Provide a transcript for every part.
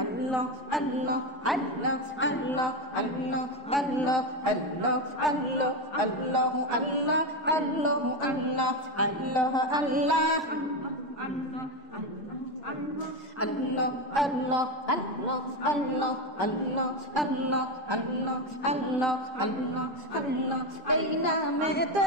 Allah, Allah, Allah, Allah, Allah, Allah, Allah, Allah, Allah, Allah, Allah, Allah, Allah, Allah. Allah, Allah, Allah, Allah, Allah, Allah, Allah, Allah, Allah, Allah. এই নামেতে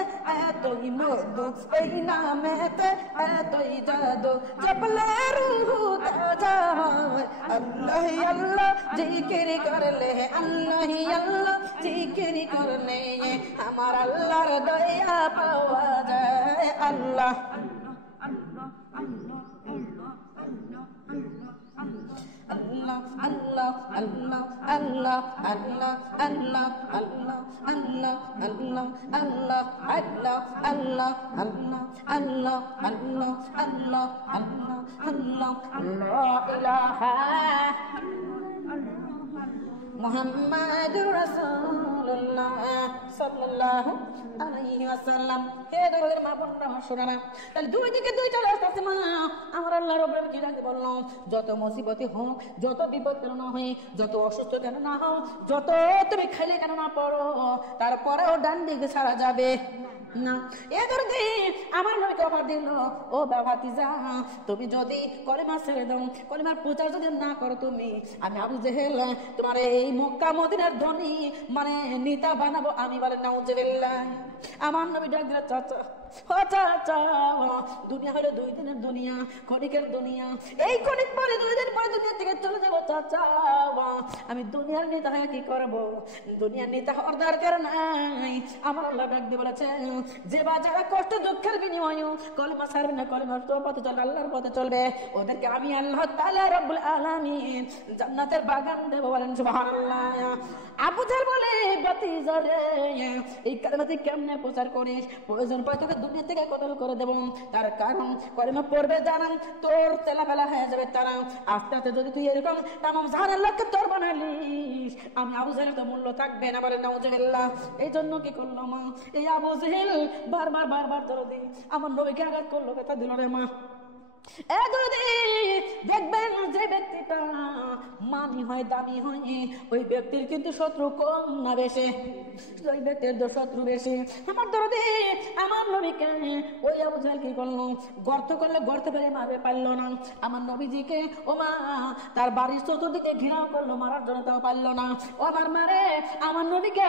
এতই মধু, এই নামেতে এতই জাদু, জপলে রূহ তাজা হয়। আল্লাহ আল্লাহ জিকির করলে, আল্লাহ আল্লাহ জিকির করলে আমার আল্লাহর দয়া পাওয়া যায়। আল্লাহ Allah, Allah, Allah, Allah, Allah, Allah, Allah, Allah, Allah, Allah, Allah, Allah, Allah, Allah, Allah, Allah, Allah, Allah, La ilaha Muhammadur Rasulullah sallallahu alaihi wasallam। হে দরদের মা বোনরা শোনা না, তাহলে দুই দিকে দুইটা রাস্তা আছে মা। আমার আল্লাহ রব্বুল কি রাখতে বললো, যত মুসিবতে হোক, যত বিপদ কেন না হয়, যত অসুস্থ কেন না হও, যত তুমি খাইলে কেন না পড়ো, তারপরেও ডান দিকে ছাড়া যাবে না। এ দরদি আমার নবীকে অফার দিল, ও বাবা তিজা, তুমি যদি কলেমা ছেড়ে দাও, কলেমার প্রচার যদি না করো তুমি, আমি আবু জেহেল তোমার এই মক্কা মদিনার ধনী মানে নেতা বানাবো আমি। বলে নাউজুবিল্লাহ। আমার নবী ডাক দিল, চাচা ও চাচা, দুনিয়া হলো 2 দিনের দুনিয়া, ক্ষণিকের দুনিয়া, এই ক্ষণিক পরে 2 দিন পরে দুনিয়া থেকে চলে যাবো চাচা। আমি দুনিয়ার নেতা হয়ে কি করবো? দুনিয়ার নেতা হওয়ার দরকার নাই। আমার আল্লাহ ডাক দিয়ে বলেছে, যে বা যারা কষ্ট দুঃখের বিনিময়ে কলেমা ছাড়বে না, কলেমার পথে চলবে, আল্লাহর পথে চলবে, ওদেরকে আমি আল্লাহ তাআলা রব্বুল আলামিন জান্নাতের বাগান দেব। বলেন সুবহানাল্লাহ। আবু জাহল বলে, বাতিজা রে, এই কালেমা তুই কেমনে প্রচার করিস? প্রয়োজন পড়ে তোকে দুনিয়া থেকে কতল করে দেব। তার কারণ কলেমা পড়বে জানাম, তোর তেলাবেলা হয়ে যাবে তারা। আস্তে আস্তে যদি তুই এরকম তামাম জাহানের লোককে তোর বানালিস, আমি আবু জাহলের তো মূল্য থাকবে না। বলে নাউজুবিল্লাহ। এই জন্য কি করলো মা, এই আবু জাহল বারবার বারবার দরদি আমার নবীকে আঘাত করলো, কথা দিল রে মা। দেখবেন যে ব্যক্তিটা মানি হয়, দামি হয়, ওই ব্যক্তির কিন্তু শত্রু কম না বেশি, ওই ব্যক্তির শত্রু বেশি। আমার দরদি আমার নবীকে ওই আবু জাহল কি করলো, গর্ত করলে গর্তে ফেলে মারবে পারলো না। আমার নবীজিকে ও মা তার বাড়ির চতুর্দিকে ঘেরাও করলো, মারার জন্য তাও পারলো না। ও আমার মারে আমার নবীকে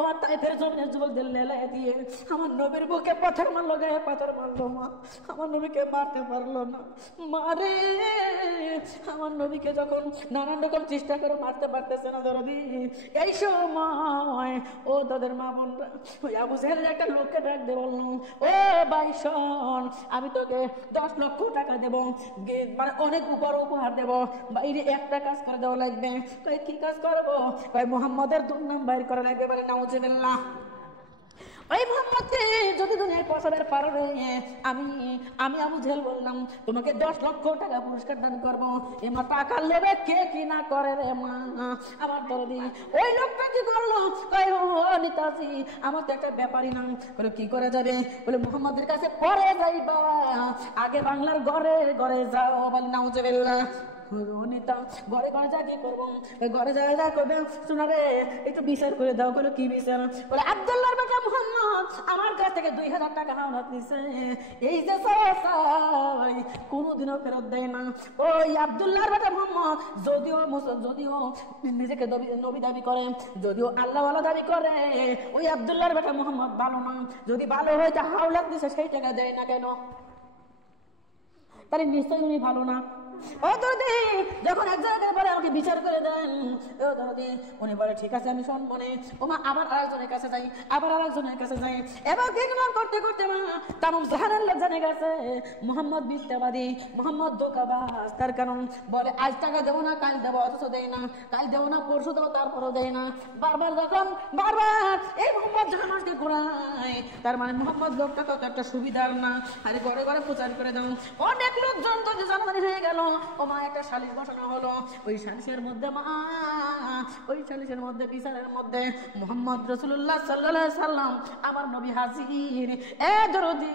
ও তাইফের জমিনে যুবকদের লেলাই দিয়ে আমার নবীর বুকে পাথর মারলো, গায়ে পাথর মারলো মা। আমার নবীকে মারতে পারলো না মারে। আমার নবীকে যখন নানান রকম চেষ্টা করে মারতে পারতেছে না দরদি, এই সময় ও তাদের মা বোনরা ওই আবু জাহলের একটা লোককে ডাক দিয়ে বলল, ও ভাই শোন, আমি তোকে 10 লক্ষ টাকা দেবো, মানে অনেক উপহার দেবো, বাইরে একটা কাজ করে দেওয়া লাগবে। কি কাজ করবো? মুহাম্মদের দুর্নাম বাইর করা লাগবে। বলে নাউজুবিল্লাহ। ওই মুহাম্মদকে যদি দুনিয়ার পছন্দের পারবে, আমি আবু জাহল বললাম তোমাকে 10 লক্ষ টাকা পুরস্কার দান করবো। এমা টাকা লেবে কে কি না করে রে মা। আমার দরদি ওই লোকটা কি করলো, নেতাজি আমার তো একটা ব্যাপারই নাম। বলে কি করে যাবে? বলে মুহাম্মদের কাছে পরে যাইবা, আগে বাংলার ঘরে ঘরে যাও। বলে নাউজুবিল্লাহ। নেতা ঘরে ঘরে যা কি করবো, ঘরে যা করবে শোনা রে, একটু বিচার করে দাও। বলে কি বিচার? বলে আব্দুল্লাহর বেটা মুহাম্মদ আমার কাছ থেকে 2000 টাকা হাওলাত নিছে, এই যে কোনোদিনও ফেরত দেয় না। ওই আব্দুল্লাহর বেটা মুহাম্মদ যদিও নিজেকে নবী দাবি করে, যদিও আল্লাহওয়ালা দাবি করে, ওই আব্দুল্লাহর বেটা মুহাম্মদ ভালো না। যদি ভালো হয় তা হাওলাত দিছে সেই টাকা দেয় না কেন? তাহলে নিশ্চয়ই উনি ভালো না। ও দরদি যখন এক জায়গায় বলে আমাকে বিচার করে দেন, ও দরদি উনি বলে ঠিক আছে আমি শোন মনে। ও মা আবার আরেকজনের কাছে যাই, আবার আরেকজনের কাছে যাই। এবার কিনমান করতে করতে মা তামাম জাহানের লোক জানে গেছে মুহাম্মদ মিথ্যাবাদী, মুহাম্মদ ধোঁকাবাজ। তার কারণ বলে আজ টাকা দেবো না, কাল দেবো, অথচ দেয় না, কাল দেবো না, পরশু দেবো, তারপরও দেয় না। বারবার এই মুহাম্মদ জাহানকে ঘোরায়, তার মানে মুহাম্মদ লোকটা কত একটা সুবিধার না। আরে ঘরে ঘরে প্রচার করে দাও। অনেক লোকজন তো জানাজানি হয়ে গেল। ও মা একটা সালিশ বসানো হলো। ওই সালিশের মধ্যে বিচারের মধ্যে মুহাম্মদ রাসূলুল্লাহ সাল্লাল্লাহু আলাইহি সাল্লাম আমার নবী হাজির। এ দরদি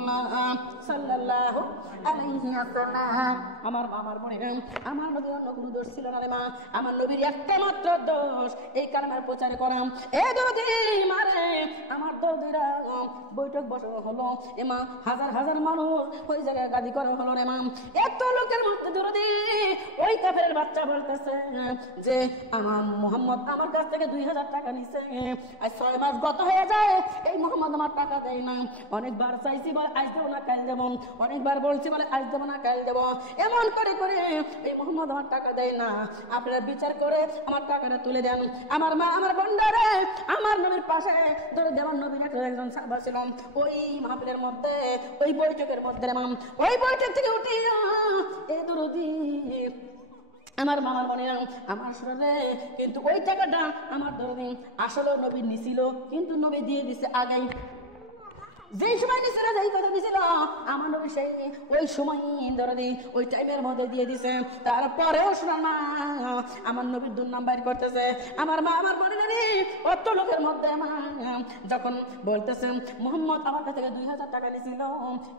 রাসূলুল্লাহ সাল্লাল্লাহু আলাইহি ওয়াসাল্লাম। আমার বোনেরা, আমার নবীর অন্য কোনো দোষ ছিল না রে মা। আমার নবীর একটা মাত্র দোষ, এই কালেমার প্রচার করা। এ দরদি মারে আমার দরদিরা বৈঠক বসানো হলো এ মা, হাজার হাজার মানুষ ওই জায়গায় গাদি করা হলো রে মা। এত লোকের মধ্যে দরদি ওই কাফেরের বাচ্চা বলতেছে যে আমার মুহাম্মদ আমার কাছ থেকে 2000 টাকা নিছে, আজ 6 মাস গত হয়ে যায়, এই মুহাম্মদ আমার টাকা দেয় না। অনেকবার চাইছি বলে আজ দেবো না কাল দেবো, অনেকবার বলছি বলে আজ দেবো না কাল দেবো, এমন করে করে এই মুহাম্মদ আমার টাকা দেয় না। আপনারা বিচার করে আমার টাকাটা তুলে দেন। আমার মা, আমার বোনরা, আমার নবীর পাশে ধরে দেওয়ার নবীর একজন সাহাবা ছিল ওই মাহফিলের মধ্যে, ওই বৈঠকের মধ্যে রে মা। ওই বৈঠক থেকে উঠে এ দরদি আমার মামার বোনেরা আমার শরীরে কিন্তু ওই টাকাটা আমার দরদি আসলে নবী নিছিল, কিন্তু নবী দিয়ে দিছে আগেই। যেই সময় নিছিল, যেই কথা দিছিল আমার নবী সেই ওই সময় দরদি ওই টাইমের মধ্যে দিয়ে দিছে। তারপরেও শোনা না আমার নবীর দুর্নাম বাইর করতেছে। আমার মা, আমার বোনেরা অত লোকের মধ্যে যখন বলতেছে মুহাম্মদ আমার কাছ থেকে 2000 টাকা নিছিল,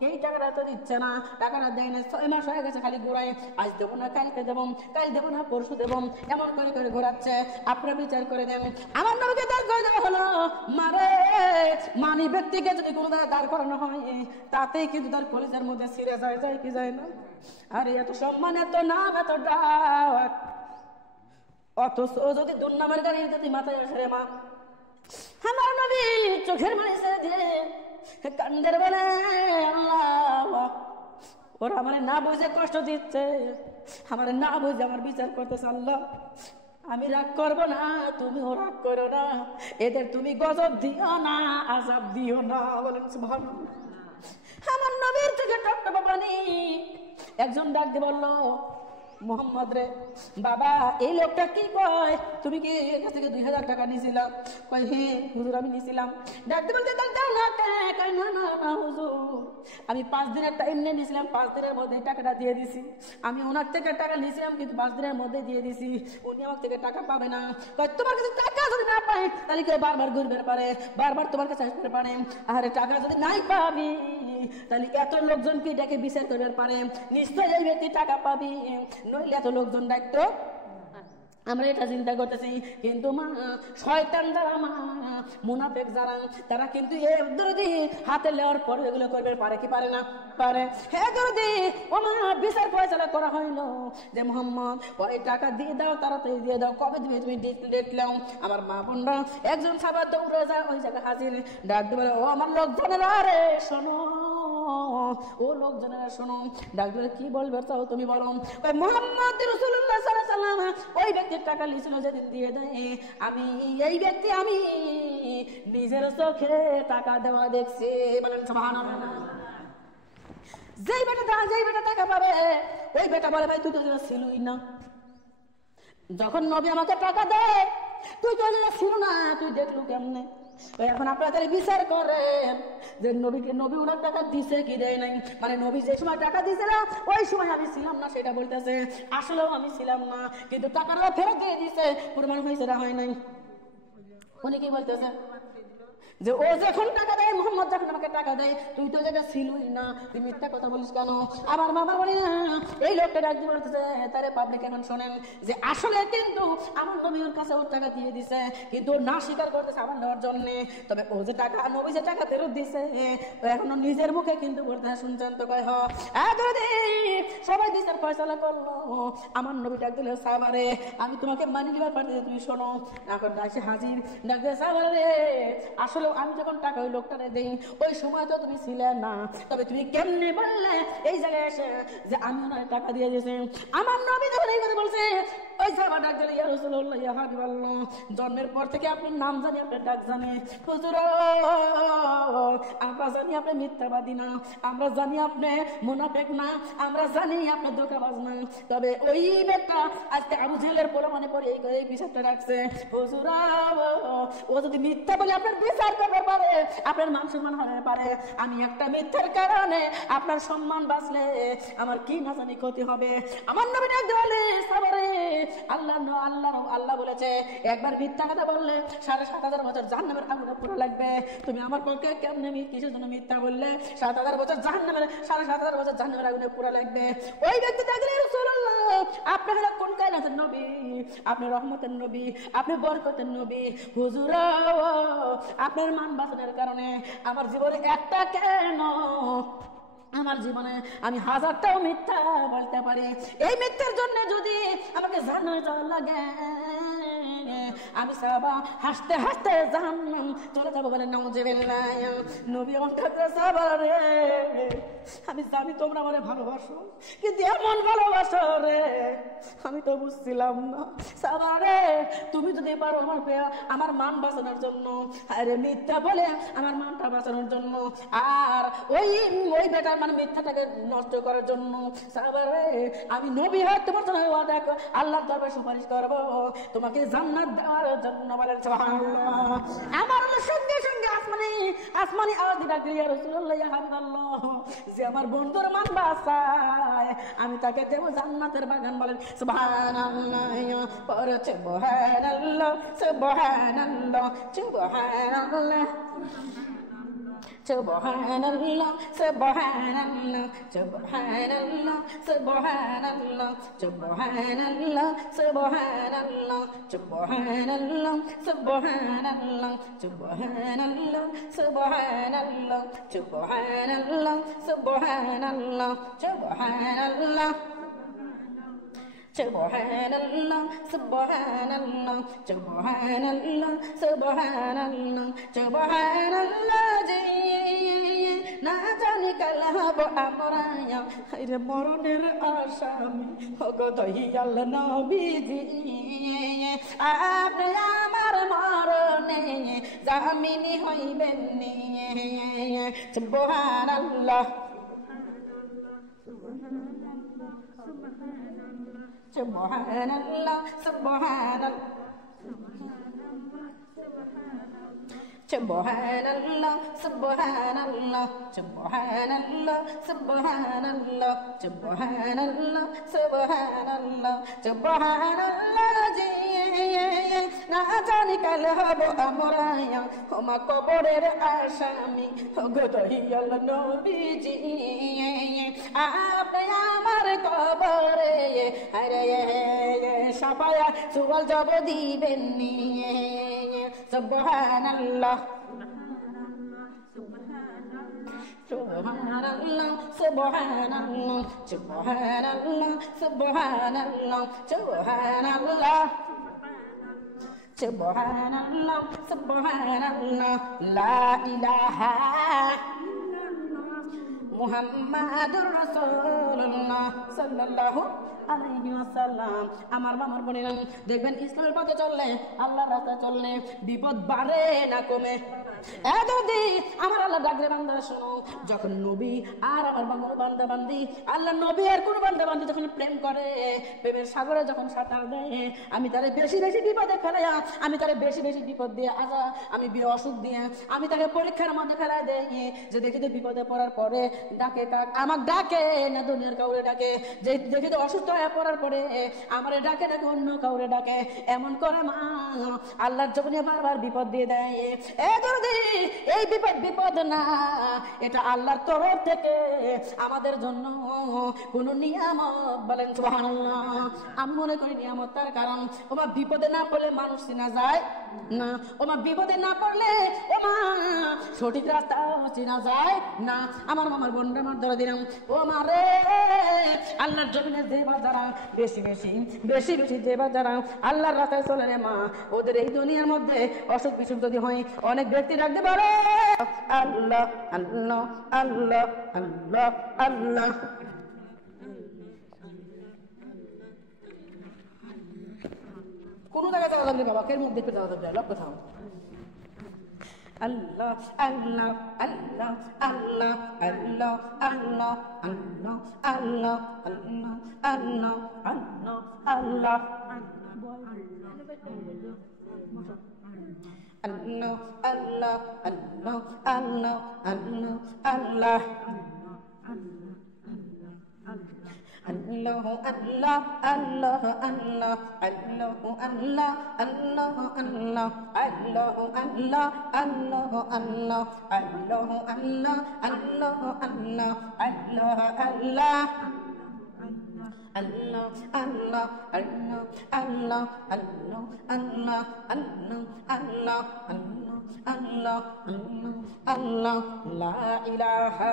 এই টাকাটা তো দিচ্ছে না, টাকাটা দেয় না, 6 মাস হয়ে গেছে খালি ঘোরায়, আজ দেবো না কালকে দেবো, কাল দেবো না পরশু দেবো, এমন করে করে ঘোরাচ্ছে। আপনারা বিচার করে দেন। আমার নবীকে দাঁড় করে দেওয়া হলো। মারে মানি ব্যক্তিকে যদি কোনো দাঁড় করানো হয় তাতেই কিন্তু তার কলিজার মধ্যে ছিঁড়ে যায় কি যায় না? আরে এত সম্মান, এত নাম, এত ডাক, অথচ যদি দুর্নামের গাড়ি যদি মাথায় আসে রে মা। আমার নবী চোখের পানি ছেড়ে দিয়ে কান্দের বলে আল্লাহ, ওরা আমার না বুঝে কষ্ট দিচ্ছে, আমার না বুঝে আমার বিচার করতেছে। আল্লাহ আমি রাগ করবো না, তুমিও রাগ করো না, এদের তুমি গজব দিও না, আযাব দিও না। বলেন সুবহানাল্লাহ। আমার নবীর চোখে টপটপ পানি। একজন ডাক দিয়ে বলল, মোহাম্মদ রে বাবা, এই লোকটা কি কয়, তুমি কি এর কাছ থেকে 2000 টাকা নিয়েছিলাম? কয় হ্যাঁ হুজুর আমি নিয়েছিলাম। ডাকতে বলতে দাও না, কয় না না না হুজুর, আমি 5 দিনের টাইম নিয়ে নিয়েছিলাম, 5 দিনের মধ্যে টাকাটা দিয়ে দিছি। আমি ওনার থেকে টাকা নিয়েছিলাম কিন্তু 5 দিনের মধ্যে দিয়ে দিছি, উনি আমার থেকে টাকা পাবে না। কয় তোমার কাছে টাকা যদি না পাই তাহলে কেউ বারবার ঘুরবে পারে, বারবার তোমার কাছে আসতে পারে। আরে টাকা যদি নাই পাবি তাহলে এত লোকজনকে ডেকে বিচার করতে পারে, নিশ্চয়ই এই ব্যক্তি টাকা পাবি, নইলে এত লোকজন ডাকতো। আমরা এটা চিন্তা করতেছি, কিন্তু মা শয়তান যারা, মা মুনাফিক যারা, তারা কিন্তু এই দরদি হাতে নেওয়ার পর এগুলো করবে পারে কি পারে না? পারে। হে দরদি ও মা, বিচার ফয়সালা করা হইলো যে মোহাম্মদ ওই টাকা দিয়ে দাও, তাড়াতাড়ি দিয়ে দাও, কবে দিবে তুমি দেখলাম। আমার মা বোনরা একজন সাহাবা দৌড়ে যায় ওই জায়গায় হাজির, ডাক দিয়ে বলে ও আমার লোকজনেরা রে শোনো, ও লোকজনেরা শোনো। ডাক দিয়ে কি বলবে চাও তুমি বলো। মুহাম্মদ রাসূলুল্লাহ সাল্লাল্লাহু আলাইহি ওয়াসাল্লাম ওই ব্যক্তির টাকা লিছিল যেদিন দিয়ে দেয়, আমি এই ব্যক্তি আমি নিজের চোখে টাকা দেওয়া দেখছি। বলেন সুবহানাল্লাহ। যেই বেটা টাকা পাবে ওই বেটা বলে ভাই তুই তো ছিলই না, যখন নবী আমাকে টাকা দেয় তুই তো ছিল না, তুই দেখলু কেমনে? এখন আপনাদের বিচার করেন যে নবী ওনার টাকা দিছে কি দেয় নাই। মানে নবী যে সময় টাকা দিছে না ওই সময় আমি ছিলাম না সেটা বলতেছে, আসলেও আমি ছিলাম না, কিন্তু টাকাটা ফেরত দিয়ে দিছে, প্রমাণ হয়েছে না হয় নাই। উনি কি বলতেছে যে ও যখন টাকা দেয়, মোহাম্মদ যখন আমাকে টাকা দেয়, তুই তো যেটা ছিলই না, তুই মিথ্যা কথা বলিস কেন? আমার মামা বলি না, এই লোকটা ডাকতে বলতেছে তারে পাবলিক এখন শোনেন যে আসলে কিন্তু আমার নবী ওর কাছে ওর টাকা দিয়ে দিছে, কিন্তু ও না স্বীকার করতেছে আমার নেওয়ার জন্য। তবে ও যে টাকা, নবী যে টাকা ফেরত দিছে, এখনো নিজের মুখে কিন্তু বলতে শুনছেন তো কয় সবাই বিচার ফয়সালা করলো। আমার নবী ডাক দিল সাহাবারে, আমি তোমাকে মানি নিবার পারতে, তুমি শোনো। এখন ডাকছে হাজির, ডাক দিয়ে সাহাবারে আসলে আমি যখন টাকা ওই লোকটারে দেই ওই সময় তো তুমি ছিলে না, তবে তুমি কেমনে বললে এই জায়গায় এসে যে আমি ওনার টাকা দিয়ে দিয়েছি? আমার নবী যখন এই কথা বলছে ওই সাহাবা ডাক দিল ইয়া রাসূলুল্লাহ ইয়া হাবিবাল্লাহ, জন্মের পর থেকে আপনার নাম জানি, আপনার ডাক জানি, হুজুর আমরা জানি আপনি মিথ্যাবাদী না, আমরা জানি আপনি মুনাফিক না, আমরা জানি আপনি ধোঁকাবাজ না, তবে ওই ব্যক্তি আজকে আবু জেহেলের প্রমাণে পড়ে এই বিচারটা রাখছে। হুজুর ও যদি মিথ্যা বলে আপনার বিচার করতে পারে, আপনার মান সম্মান হতে পারে, আমি একটা মিথ্যার কারণে আপনার সম্মান বাঁচলে আমার কি না জানি ক্ষতি হবে। আমার নবী ডাক বলে সাহাবারে আল্লাহ বলেছে একবার মিথ্যা কথা বললে 7,500 বছর জাহান্নামের আগুনে পুরো লাগবে। তুমি আমার পক্ষে কেমনে কিসের জন্য মিথ্যা বললে 7,000 বছর জাহান্নামের 7,500 বছর জাহান্নামের আগুনে পুরো লাগবে? ওই ব্যক্তি দেখলে রাসূলুল্লাহ আপনি হলো কোন কায়নাতের নবী, আপনি রহমতের নবী, আপনি বরকতের নবী। হুজুর আপনার মান বাঁচানোর কারণে আমার জীবনে একটা কেন আমার জীবনে আমি 1000টাও মিথ্যা বলতে পারি। এই মিথ্যার জন্য যদি আমাকে জাহান্নামে যাওয়া লাগে আমি সাহাবা হাসতে হাসতে জাহান্নাম চলে যাবো বলে নাউজুবিল্লাহ। নবী আমাকে সাহাবা রে আমি জানি তোমরা আমারে ভালোবাসো, কিন্তু এমন ভালোবাসো রে আমি তো বুঝছিলাম না। সাহাবা রে তুমি যদি পারো আমার মান বাঁচানোর জন্য, আরে মিথ্যা বলে আমার মানটা বাঁচানোর জন্য, আর ওই বেটার মানে মিথ্যাটাকে নষ্ট করার জন্য, সাহাবা রে আমি নবী হয়ে তোমার জন্য ওয়াদা আল্লাহর দরবারে সুপারিশ করব তোমাকে জান্নাত দেওয়ার জন্য। বলেন সুবহানাল্লাহ। আমার সঙ্গে সঙ্গে আসমানি আওয়াজ ডাক ইয়া রাসূলুল্লাহ ইয়া হাবিবাল্লাহ, যে আমার বন্ধুর মান বাঁচায় আমি তাকে দেব জান্নাতের বাগান। বলেন সুবহানাল্লাহ। পরে সুবহানাল্লাহ সুবহানাল্লাহ সুবহানাল্লাহ Subhanallah, Subhanallah, Subhanallah, Subhanallah, Subhanallah, Subhanallah, Subhanallah, Subhanallah, Subhanallah, Subhanallah, Subhanallah, Subhanallah, Subhanallah. Subhanallah, Subhanallah, Subhanallah, Subhanallah, Subhanallah, না জানি কাল হব আমরা হায়রে মরণের আসামি ওগো দয়াল নবীজি, আপনি আমার মরণে জামিনী হইবেন নি। সুবহানাল্লাহ Subhanallah, Subhanallah, Subhanallah, Subhanallah, Subhanallah, Subhanallah, Subhanallah, Subhanallah, Subhanallah, না জানি কাল হব আমরা ক্ষমা কবরের আসামি ওগো দয়াল নবীজি, আপনি আমার কবরে আরে সাফায়া সুবল জব দিবেন নি। সুবহানাল্লাহ Subhanallah, Subhanallah, Subhanallah, Subhanallah, Subhanallah, Subhanallah, Subhanallah, La ilaha Muhammadur Rasulullah sallallahu আলাইহি ওয়াসাল্লাম। আমার মামার বোনেরা দেখবেন ইসলামের পথে চললে, আল্লাহর রাস্তায় চললে বিপদ বাড়ে না কমে। যদি আমার আল্লাহ ডাকলে বান্দা শোনো, যখন নবী আর আমার বান্দা বান্দি আল্লাহ নবী আর কোন বান্দা বান্দি যখন প্রেম করে, প্রেমের সাগরে যখন সাঁতার দেয়, আমি তারে বেশি বেশি বিপদে ফেলাইয়া, আমি তারে বেশি বেশি বিপদ দিয়ে আজা আমি অসুখ দিয়ে আমি তাকে পরীক্ষার মধ্যে ফেলাই দেয়, যে দেখি তো বিপদে পড়ার পরে ডাকে আমার ডাকে না দুনিয়ার কাউরে ডাকে, যে দেখি তো অসুস্থ হয়ে পড়ার পরে আমার ডাকে ডাকে অন্য কাউরে ডাকে, এমন করে মা আল্লাহর জন্য বারবার বিপদ দিয়ে দেয়। এই বিপদ না, এটা আল্লাহর তরফ থেকে আমাদের জন্য কোন নিয়ামত। বলেন সুবহানাল্লাহ। আমি মনে করি নিয়ামত, তার কারণ ওমা বিপদে না পড়লে মানুষ চেনা যায় না, ওমা বিপদে না পড়লে ওমা সঠিক রাস্তা চেনা যায় না। আমার মামার বোনরা আমার ধরে দিলাম, ও মারে আল্লাহর জমিনে দেবা যারা বেশি বেশি দেবা যারা আল্লাহর রাস্তায় চলে রে মা, ওদের এই দুনিয়ার মধ্যে অসুখ বিসুখ যদি হয়, অনেক ব্যক্তি রাখতে পারে আল্লাহ আল্লাহ আল্লাহ আল্লাহ আল্লাহ। কোন জায়গায় যাওয়া যাবে বাবা, এর মধ্যে যাওয়া যাবে লক্ষ্য থাও। Allah, Allah, Allah, Allah, Allah, Allah, Allah, Allah, Allah, Allah, Allah, Allah. Allah, Allah, Allah, Allah, Allah, Allah. আল্লাহ আল্লাহ আল্লাহ আল্লাহ আল্লাহ আল্লাহ আল্লাহ আল্লাহ আল্লাহ আল্লাহ আল্লাহ আল্লাহ আল্লাহ আল্লাহ আল্লাহ আল্লাহ আল্লাহ আল্লাহ Allah, Allah, Allah, Allah, Allah, Allah, Allah, Allah, Allah, Allah, Allah, La ilaha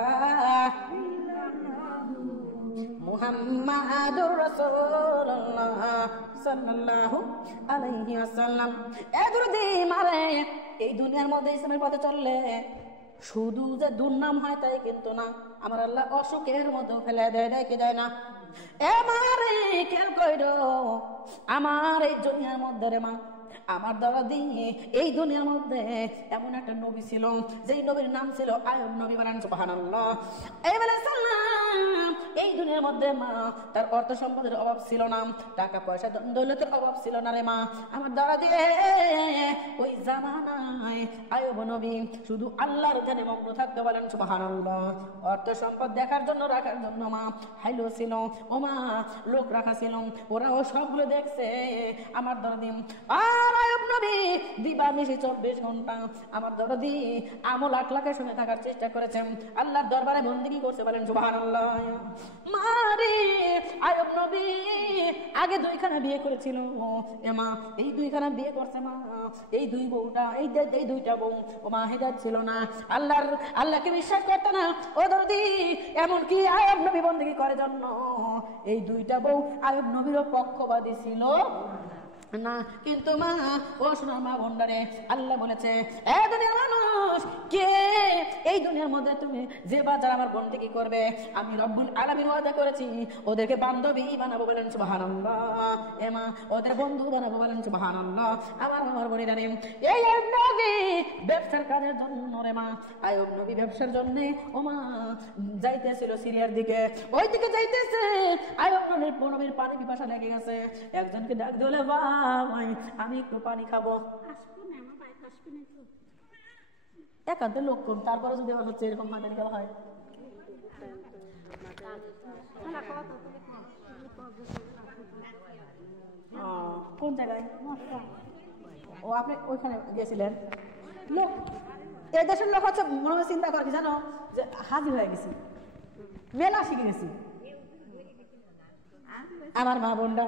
Muhammadur Rasulullah sallallahu alaihi wasallam. এদরুদি মারে এই দুনিয়ার মধ্যে ইসলামের পথে চললে শুধু যে দুর্নাম হয় তাই কিন্তু না, আমার আল্লাহ অসুখের মধ্যে ফেলে দেয়, কি দেয় না? এমারে খেয়াল কইরো আমার এই দুনিয়ার মধ্যে রে মা, আমার দ্বারা দিয়ে এই দুনিয়ার মধ্যে এমন একটা নবী ছিল যেই নবীর নাম ছিল আয়ুব নবী। বলেন সুবহানাল্লাহ। এই দুনিয়ার মধ্যে মা তার অর্থ সম্পদের অভাব ছিল না, টাকা পয়সা দৌলতের অভাব ছিল না রে মা। আমার দ্বারা দিয়ে ওই জামানায় আয়ুব নবী শুধু আল্লাহর ধ্যানে মগ্ন থাকতে। বলেন সুবহানাল্লাহ। অর্থ সম্পদ দেখার জন্য রাখার জন্য মা হাইলো ছিল, ও মা লোক রাখা ছিল, ওরাও সবগুলো দেখছে আমার দ্বারা দিন। আর আয়ুব নবী দিবানিশি 24 ঘন্টা আমার দরদি আমল আখলাকে শুনে থাকার চেষ্টা করেছেন, আল্লাহর দরবারে বন্দেগী করছে। বলেন সুবহানাল্লাহ। মারে আয়ুব নবী আগে 2খানা বিয়ে করেছিল এ মা, এই 2খানা বিয়ে করছে মা। এই 2 বউটা এই 2টা বউ ও মা হেদায়েত ছিল না, আল্লাহকে বিশ্বাস করতে না ও দরদি। এমন কি আয়ুব নবী বন্দেগী করে জন্য এই 2টা বউ আয়ুব নবীরও পক্ষপাতী ছিল না। কিন্তু মা ও সোনার মা ভন্ডারে আল্লাহ বলেছে, এ দুনিয়ার মানুষ কে এই দুনিয়ার মধ্যে তুমি যে বাজার আমার বন্দেগী করবে আমি রব্বুল আলামিন ওয়াদা করেছি ওদেরকে বান্ধবী বানাবো। বলেন সুবহানাল্লাহ। এ মা ওদের বন্ধু বানাবো। বলেন সুবহানাল্লাহ। আমার বনি জানি এই আয়ুব নবী ব্যবসার কাজের জন্য রে মা, আয়ুব নবী ব্যবসার জন্য ও মা যাইতেছিল সিরিয়ার দিকে। ওই দিকে যাইতেছে আয়ুব নবীর পানি পিপাসা লেগে গেছে। একজনকে ডাক দিলে ভাই আমি একটু পানি খাবো। একান্ত লোক কম, তারপরে যদি হচ্ছে এরকম পানি খাওয়া হয়। কোন জায়গায়? ও আপনি ওইখানে গেছিলেন? লোক এই দেশের লোক হচ্ছে মনে হয় চিন্তা করে কি জানো, যে হাজির হয়ে গেছি, মেলা শিখে গেছি। আমার মা বোনরা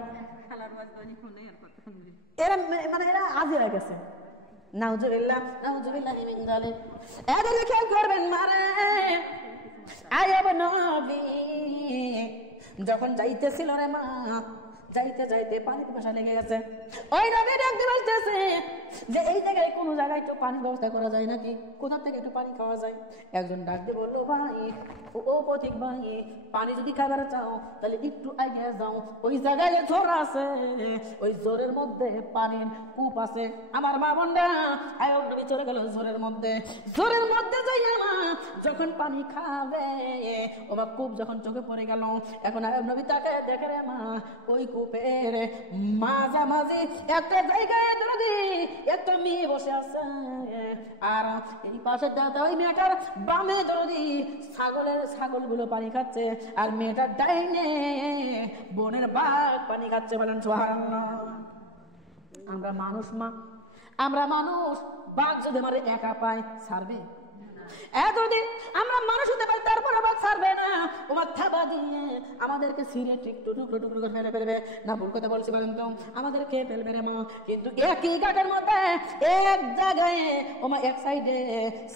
এরা মানে এরা হাজির হয়ে গেছে। নাউজুবিল্লাহ নাউজুবিল্লাহ মিন যালিক। এদের খেয়াল করবেন মারে আয়ুব নবী যখন যাইতেছিল রে মা, যাইতে যাইতে পানি পিপাসা লেগে গেছে। ওই নবী ডাকতে বলতেছে যে এই জায়গায় কোন জায়গায় একটু পানির ব্যবস্থা করা যায় নাকি, কোথা থেকে একটু পানি খাওয়া যায়। একজন ডাক দিয়ে বললো, ভাই ও পথিক ভাই পানি যদি খাবার চাও তাহলে একটু এগিয়ে যাও, ওই জায়গায় ঝোর আছে, ওই জোরের মধ্যে পানির কূপ আছে। আমার মা বোনরা আয়ুব নবী চলে গেল জোরের মধ্যে। জোরের মধ্যে যাইয়া মা যখন পানি খাবে ও মা কূপ যখন চোখে পড়ে গেল, এখন আয়ুব নবী তাকে দেখে রে মা ওই কূপের মাঝামাঝি একটা জায়গায় দরদি একটা মেয়ে বসে আছে, আর এই পাশে ওই মেয়েটার বামে দরদি ছাগলগুলো পানি খাচ্ছে, আর মেয়েটার ডাইনে বনের বাঘ পানি খাচ্ছে। বলেন সুবহানাল্লাহ। আমরা মানুষ মা, আমরা মানুষ, বাঘ যদি আমার একা পায় ছাড়বে? এতদিন আমরা মানুষ হতে পারি, তারপর আবার ছাড়বে না, ওমা থাবা দিয়ে আমাদেরকে সিরে টুকরো টুকরো করে ফেলে ফেলবে না। ভুল কথা বলছি বলেন তো, আমাদেরকে ফেলবে রে মা। কিন্তু একই গাছের মধ্যে এক জায়গায় ওমা এক সাইডে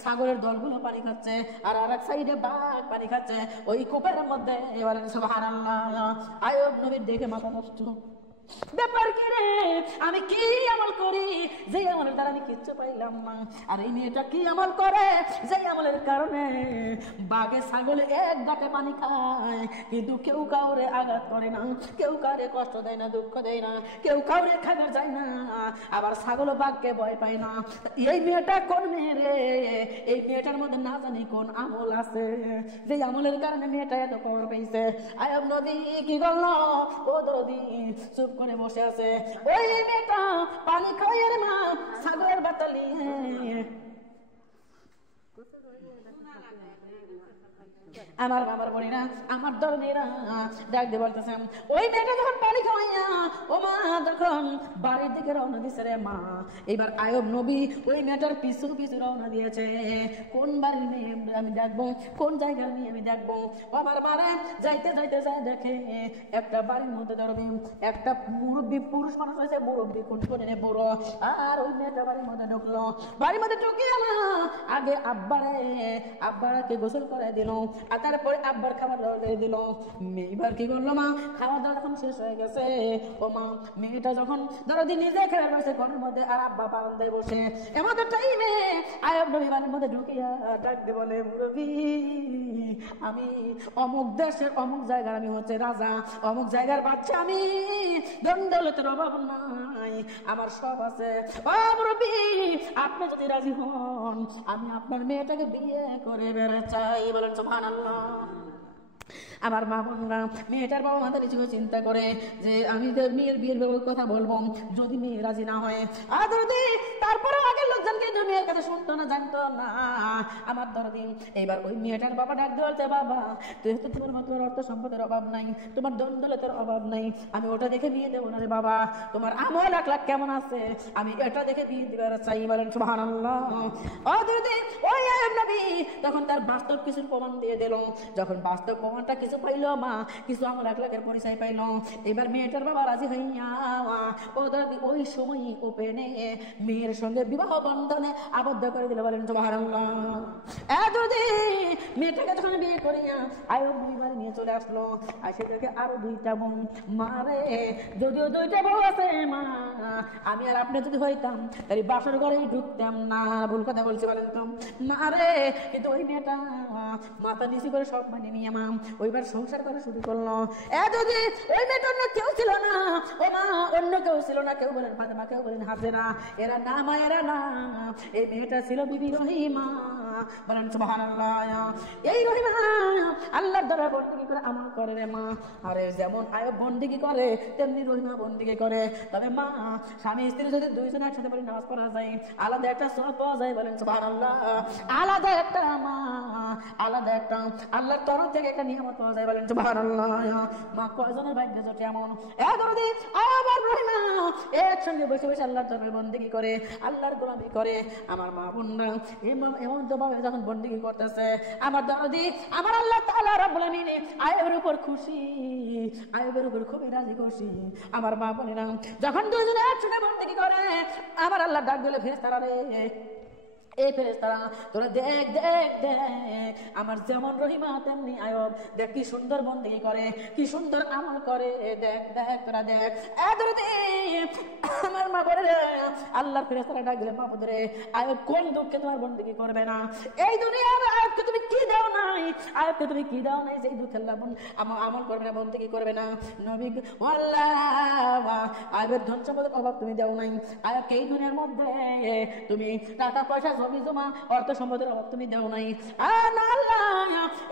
ছাগলের দলগুলো পানি খাচ্ছে, আর আরেক সাইডে বাঘ পানি খাচ্ছে ওই কূপের মধ্যে। এবার সুবহানাল্লাহ। আয়ুব নবীর দেখে মাথা নষ্ট, ব্যাপার কি রে, আমি কি আমল করি যে আমলের দ্বারা আমি কিচ্ছু পাইলাম না, আর এই মেয়েটা কি আমল করে যে আমলের কারণে বাঘে ছাগলে এক গাঁটে পানি খায়, কিন্তু কেউ কাউরে আঘাত করে না, কেউ কাউরে কষ্ট দেয় না, দুঃখ দেয় না, কেউ কাউরে খাবার যায় না, আবার ছাগল বাঘকে ভয় পায় না। এই মেয়েটা কোন মেয়ে রে? এই মেয়েটার মধ্যে না জানি কোন আমল আছে যে আমলের কারণে মেয়েটা এত খবর পেয়েছে। আয়ুব নবী কি করলো? ও দরদি চুপ করে বসে আছে। ওই মেয়েটা পানি খাওয়াইয়ের মা ছাগলের বাচ্চা নিয়ে আমার বাবার বলি না, আমার দরদিরা ডাক দিয়ে বলতেছেন, ওই মেয়েটা যখন পানি খাওয়াইয়া ও মা যখন বাড়ির দিকে রওনা দিছে রে মা, এবার আয়ব নবী ওই মেয়েটার পিছু পিছু রওনা দিয়েছে। কোন বাড়ির মেয়ে আমি দেখবো, কোন জায়গার মেয়ে আমি দেখবো। আমার মারে যাইতে যাইতে যায় দেখে একটা বাড়ির মধ্যে ধরবি একটা মুরব্বী পুরুষ মানুষ হয়েছে, মুরব্বী কোন বড়, আর ওই মেয়েটা বাড়ির মধ্যে ঢুকলো। বাড়ির মধ্যে ঢুকিয়ে না আগে আব্বারাকে গোসল করে দিল, আর তারপরে আব্বার খাবার দাবার করে দিল। এবার কি করলো মা, খাওয়া দাওয়া যখন শেষ হয়ে গেছে ও মা, মেয়েটা যখন ধরো দিন নিজে খেয়ে বসে ঘরের মধ্যে, আর আব্বা বারান্দায় বসে। এমন টাইমে আয়ব নবী বাড়ির মধ্যে ঢুকিয়া ডাক দিয়ে বলে, মুরব্বী আমি অমুক দেশের অমুক জায়গার আমি হচ্ছে রাজা, অমুক জায়গার বাচ্চা, আমি ধন দৌলতের অভাব নাই, আমার সব আছে। ও মুরব্বী আপনি যদি রাজি হন আমি আপনার মেয়েটাকে বিয়ে করে বেড়াতে চাই। বলেন সুবহানাল্লাহ। আমার মা বোনরা মেয়েটার বাবা মাথার কিছু চিন্তা করে যে আমি মেয়ের বিয়ের কথা বলবো, যদি মেয়ে রাজি না হয় আর দরদি তারপরে আগের লোকজন কিন্তু মেয়ের কথা শুনতো না, জানতো না। আমার দরদি এইবার ওই মেয়েটার বাবা ডাক দিয়ে বলছে, বাবা তুই তো তোমার অর্থ সম্পদের অভাব নাই, তোমার ধন দৌলতের অভাব নাই, আমি ওটা দেখে বিয়ে দেবো না রে বাবা, তোমার আমল আখলাক কেমন আছে আমি এটা দেখে বিয়ে দিবার চাই। বলেন সুবহানাল্লাহ। ও দরদি ওই আয়ব নবী তখন তার বাস্তব কিছুর প্রমাণ দিয়ে দিল। যখন বাস্তব প্রমাণটা কিছু পাইলো মা, কিছু আমল আখলাকের পরিচয় পাইলো, এবার মেয়েটার বাবা রাজি হইয়া ও দরদি ওই সময় ওপেনে মেয়ের সঙ্গে বিবাহ বন্ধনে আবদ্ধ করে দিল। বলেন সুবহানাল্লাহ। দরদি মেয়েটাকে যখন বিয়ে করিয়া আয়ব নবী বাড়ি নিয়ে চলে আসলো, আর সেটাকে আরো দুইটা বোন। মারে যদিও দুইটা বউ আছে মা, আমি আর আপনি যদি হইতাম তাই বাসর ঘরে ঢুকতাম না। ভুল কথা বলছি বলেন তো মারে, কিন্তু ওই মেয়েটা মাথা নিচু করে সব মানে নিয়ে মা ওইবার সংসার করা শুরু করলো। যদি ওই মেয়েটা অন্য কেউ ছিল না ও মা, অন্য কেউ ছিল না, কেউ বলেন ফাতেমা, কেউ বলেন হাজেরা, এরা না মা, এরা না, এই মেয়েটা ছিল বিবি রহিমা। বলেন সুবহানাল্লাহ। এই রহিমা আল্লাহর দ্বারা বন্দেগী করে আমল করে রে মা। আরে যেমন আয়ব বন্দেগী করে তেমনি রহিমা বন্দেগী করে। তবে মা স্বামী স্ত্রী যদি দুইজন একসাথে বলে নামাজ পড়া যায় আলাদা একটা সওয়াব পাওয়া যায়। বলেন সুবহানাল্লাহ। আলাদা একটা মা, আলাদা একটা আল্লাহর তরফ থেকে একটা নিয়ামত পাওয়া যায়। বলেন সুবহানাল্লাহ। মা কয়জনের ভাগ্য জোটে এমন। দরদি আয়ব আর রহিমা একসঙ্গে বসে বসে আল্লাহর দরবারে বন্দেগী করে, আল্লাহর গোলামি করে। আমার মা বোনরা এমন তো ভাবে যখন বন্দেগী করতেছে, আমার দরদি আমার আল্লাহ তাআলা রব্বুল আমিন আয়বের উপর খুশি, আয়বের উপর খুবই রাজি খুশি। আমার মা বোনেরা যখন দুইজনে একসঙ্গে বন্দেগী করে, আমার আল্লাহ ডাক দিলে ফেরেশতারা রে, এই ফেরেশতারা তোরা দেখ দেখ দেখ আমার যেমন রহিমা তেমনি আয়ব, দেখ কি সুন্দর বন্দেগী করে, কি সুন্দর আমল করে, দেখ দেখ তোরা দেখ। আমার মা বলে আল্লাহর ফেরেশতারা ডাক দিলে, বাবা রে আয়ব কোন দুঃখে তোমার বন্দেগী করবে না? এই দুনিয়ার আয়বকে তুমি কি দাও নাই, আয়বকে তুমি কি দাও নাই সেই দুঃখে আল্লাহ আমল করবে না, বন্দেগী করবে না? নবী আল্লাহ আয়বের ধন সম্পদের অভাব তুমি দাও নাই, আয়বকে এই দুনিয়ার মধ্যে তুমি টাকা পয়সা জমি জমা অর্থ সম্পদের অভাব তুমি দাও নাই।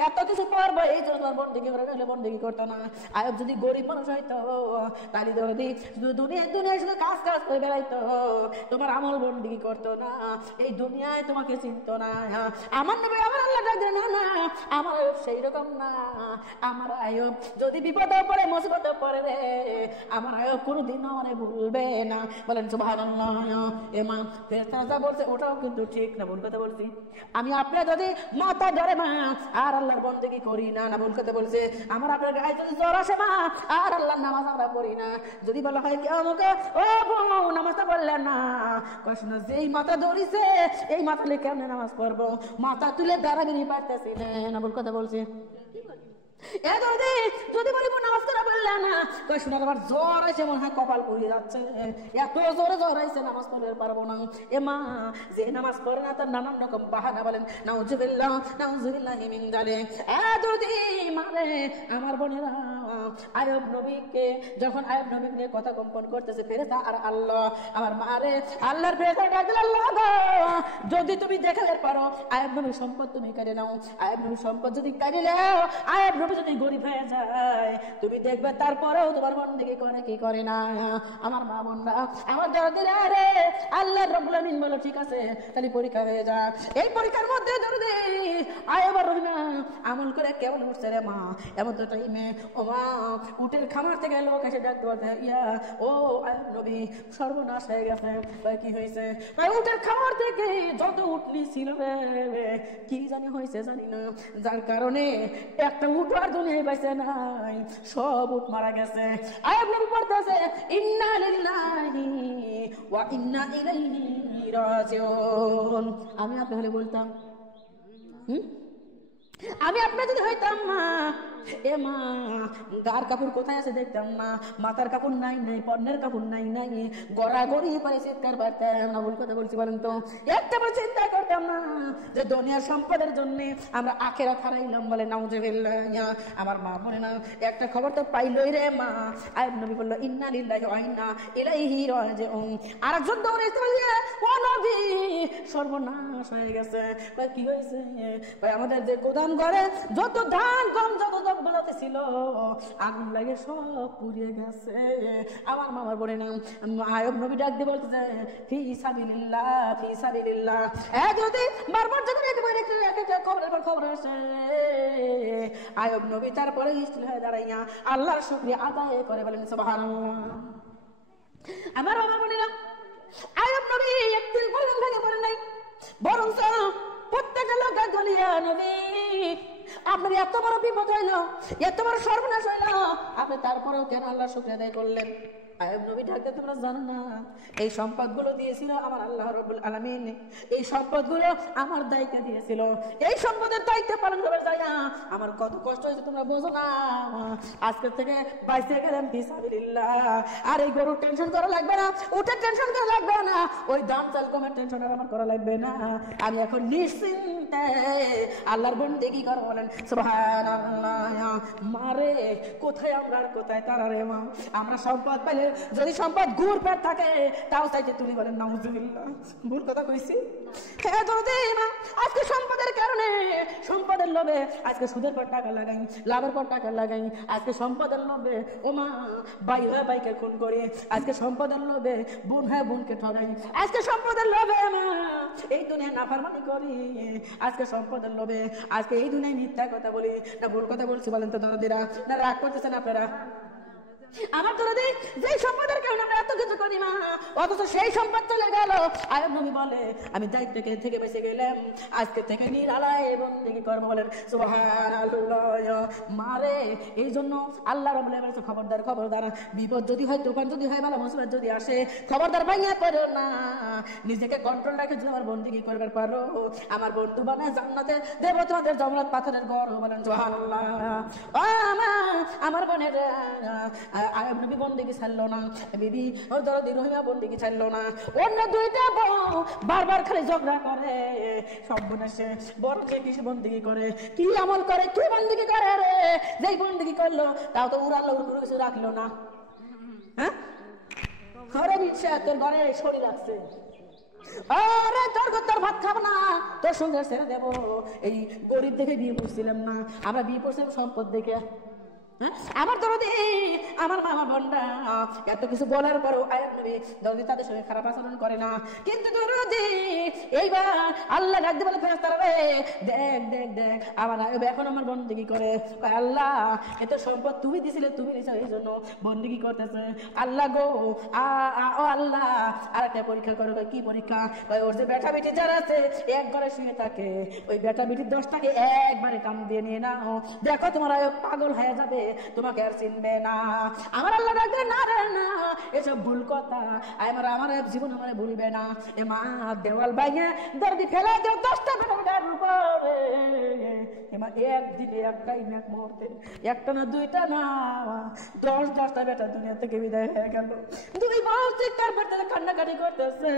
এত কিছু পারবো এই জন্য বন্দেগী করে গেলে বন্দেগী করতো না। আয়ব যদি গরিব মানুষ হইতো তাহলে ধরদি দুনিয়ায় শুধু কাজ কাজ করে বেড়াইতো, তোমার আমল বন্দেগী করতো না, এই দুনিয়ায় তোমাকে চিনতো না। আমার নবী আমার আল্লাহ ডাক দেন না, আমার আয়ব সেই রকম না। আমার আয়ব যদি বিপদে পড়ে মুসিবতে পড়ে রে, আমার আয়ব কোনোদিন আমারে ভুলবে না। বলেন সুবহানাল্লাহ। এ মা ফেরেশতারা বলছে ওটাও কিন্তু ঠিক না, ভুল কথা বলছি আমি। আপনার যদি মাথা ধরে মা আর আল্লাহর বন্দেগী করি না, না ভুল কথা বলছে। আমার আপনার গায়ে যদি জ্বর আসে মা আর আল্লাহর নামাজ আমরা পড়ি না, যদি বলা হয় কেউ আমাকে ও বউ নামাজটা পড়লেন না, কষ্ট না যেই মাথা ধরিছে এই মাথা নিয়ে কেমনে নামাজ পড়বো, মাথা তুলে দাঁড়াবেনি পারতেছি না, ভুল কথা বলছি। যদি বলি নামাজ করা বললেন না, শোনার আমার জ্বর আছে মনে হয় কপাল পুড়িয়ে যাচ্ছে, এত জোরে জ্বর হয়েছে নামাজ পড়তে পারবো না। এ মা যে নামাজ পড়ে না তার নানান রকম বাহানা, বলেন নাউজুবিল্লাহ নাউজুবিল্লাহি মিন যালিক। যদি মারে আমার বোনেরা আয়ব নবীকে যখন আয়ব নবীকে কথা কম্পন করতেছে ফেরেশতা আর আল্লাহ, আমার মারে আল্লাহর ফেরেশতা ডাক দিল, আল্লাহ গো যদি তুমি দেখাতে পারো আয়ব নবীর সম্পদ তুমি কেড়ে নাও, আয়ব নবীর সম্পদ যদি কেড়ে নাও আয়ব নবী যদি গরিব হয়ে যায় তুমি দেখবে তারপরেও তোমার বন্দেগী করে কি করে না। আমার মা বোনরা, আমার দরদিরা, আরে আল্লাহ রাব্বুল আমিন বলো ঠিক আছে তাহলে পরীক্ষা হয়ে যাক। এই পরীক্ষার মধ্যে দরদি আয়বার রহিনা আমল করে কেমন উঠছে রে মা। এমন তো টাইমে ও মা উটের খামার থেকে লোক এসে ডাকতে বলতে ইয়া ও নবী সর্বনাশ হয়ে গেছে। কি হয়েছে? উটের খামার থেকে যত উটনি ছিল কি জানি হয়েছে জানি না, যার কারণে একটা উট আর দুনিয়ায় পাইছে নাই, সব উট মারা গেছে। আয়াত নবী পড়তেছে ইন্না লিল্লাহি ওয়া ইন্না ইলাইহি রাজিউন। আমি আপনি হলে বলতাম আমি আপনার যদি হইতাম মা, এ মা গার কাপড় কোথায় আছে দেখতাম না, মাথার কাপড় নাই নাই, পণ্যের কাপড় নাই নাই, গড়াগড়ি পারে চিৎকার পারতাম না। ভুল কথা বলছি বলেন তো? একটা বার চিন্তা করতাম না যে দুনিয়ার সম্পদের জন্য আমরা আখেরাত হারাইলাম বলে নাউজুবিল্লাহ। আমার মা বলে না একটা খবর তো পাইলই রে মা। আয়াত নবী বলল ইন্না লিল্লাহি ওয়া ইন্না ইলাইহি রাজিউন। আরেকজন দৌড়ে এসে বলল ও নবী সর্বনাশ হয়ে গেছে। ভাই কি হয়েছে? ভাই আমাদের যে গোদাম ঘরে যত ধান গম যত বানাতে ছিল আগুন লাগে সব পুড়িয়ে গেছে। আমার মামার বলে না আয়ব নবী ডাক দিয়ে বলতেছে ফি সাবিলিল্লাহ ফি সাবিলিল্লাহ। যদি বারবার যখন একেবারে একটা খবরের পর খবর আসে আয়ব নবী তারপরে স্থির হয়ে দাঁড়াইয়া আল্লাহর শুকরিয়া আদায় করে বলেন সুবহানাল্লাহ। আমার বাবা বলে না আয়ব নবী একদিন বললেন ভেঙে পড়ে নাই, বরং প্রত্যেকটা লোক গলিয়া নবী আপনার এত বড় বিপদ হইল, এত বড় সর্বনাশ হইল, আপনি তারপরেও কেন আল্লাহ শুকরিয়া আদায় করলেন? আয়ব নবী ডাকতে তোমরা জানো না এই সম্পদগুলো দিয়েছিল আমার আল্লাহ রাব্বুল আলামিন, এই সম্পদগুলো আমার দায়িত্ব দিয়েছিল, এই সম্পদের দায়িত্ব পালন করে যায় আমার কত কষ্ট হয়েছে তোমরা বোঝো না। আজকে থেকে বাইসে গেলাম ফি সাবিলিল্লাহ। আর এই গরুর টেনশন করা লাগবে না, উটের টেনশন করা লাগবে না, ওই দাম চাল কমের টেনশন আমার করা লাগবে না। আমি এখন নিশ্চিন্তে আল্লাহর বন্দেগী করব বলেন সুবহানাল্লাহ। মারে কোথায় আমরা আর কোথায় তারা রে মা। আমরা সম্পদ পাইলে যদি সম্পদ গুড় পেট থাকে তাও চাইতে তুলি বলেন নাউজুবিল্লাহ। ভুল কথা কইছি? হ্যাঁ যদি মা আজকে সম্পদের কারণে সম্পদের লোভে আজকে সুদের পর টাকা লাগাই, লাভের পর টাকা লাগাই, আজকে সম্পদের লোভে ও মা ভাই হয়ে ভাইকে খুন করি, আজকে সম্পদের লোভে বোন হয়ে বোনকে ঠগাই, আজকে সম্পদের লোভে মা এই দুনিয়ায় নাফরমানি করি, আজকে সম্পদের লোভে আজকে এই দুনিয়ায় মিথ্যা কথা বলি। না ভুল কথা বলছি বলেন তো দরদিরা? না রাগ করতেছেন আপনারা? আমার দরদি যে সম্পদের কারণে আমরা এত কিছু করি মা, অথচ সেই সম্পদ চলে গেল। আয়ব নবী বলে আমি দায়িত্ব থেকে বেঁচে গেলাম, আজকে থেকে নিরালায় বন্দেগী করবো বলেন সুবহানাল্লাহ। মারে এই জন্য আল্লাহ রাব্বুল আলামিন বলেছে খবরদার খবরদার, বিপদ যদি হয়, তুফান যদি হয়, বালা মুসিবত যদি আসে, খবরদার ভাঙিয়া করো না, নিজেকে কন্ট্রোল রাখে যদি আমার বন্দেগী করবার পারো আমার বন্ধু বানায় জান্নাতে দেব তোমাদের জমরাত পাথরের ঘর বলেন সুবহানাল্লাহ। ও আমার বোনের আয়ব নবী বন্দেগী ছাড়লো না, বিবি ও দরদি রহিমা বন্দেগী ছাড়লো না। অন্য দুইটা বউ বারবার খালি ঝগড়া করে, সব বোনেসে বড় যে কিছু বন্দেগী করে, কি আমল করে, কি বন্দেগী করে রে, যেই বন্দেগী করলো তাও তো উড়ালো উড়ে কিছু রাখলো না। হ্যাঁ ঘরে নিচ্ছে তোর ঘরে শরীর লাগছে, আরে তোর ভাত খাবো না, তোর সঙ্গে ছেড়ে দেবো। এই গরিব দেখে বিয়ে করছিলাম না আমরা, বিয়ে করছিলাম সম্পদ দেখে। আমার দরদি আমার মামা বোনরা এত কিছু বলার পরও আয়াত নবী দরদি তাদের সঙ্গে খারাপ আচরণ করে না। কিন্তু দরদি এইবার আল্লাহ ডাক দিয়ে বলে ফেরেশতারা রে দেখ দেখ দেখ আমার আয়ব এখন আমার বন্দেগী করে। আল্লাহ এত সম্পদ তুমি দিছিলে, তুমি দিছো, এই জন্য বন্দেগী করতেছে। আল্লাহ গো ও আল্লাহ আর একটা পরীক্ষা করো। কি পরীক্ষা? ওর যে বেটা বেটি যারা আছে এক ঘরে শুয়ে থাকে, ওই বেটা বেটির 10টাকে একবারে কাম দিয়ে নিয়ে নাও, দেখো তোমার আয়ব পাগল হয়ে যাবে, তোমাকে আর চিনবে না। আমার আল্লাহ ডাকবে না রে না, এসব ভুল কথা, আমার জীবন আমার ভুলবে না। এ মা দেওয়াল বাইয়ে দরদি ফেলা দেও 10টা বেটার উপরে, এমা একদিকে একটাই এক মুহূর্তে, একটা না দুইটা না 10টা বেটা দুনিয়া থেকে বিদায় হয়ে গেল। দুই বউ চিৎকার করতে কান্না কান্নাকাটি করতেছে,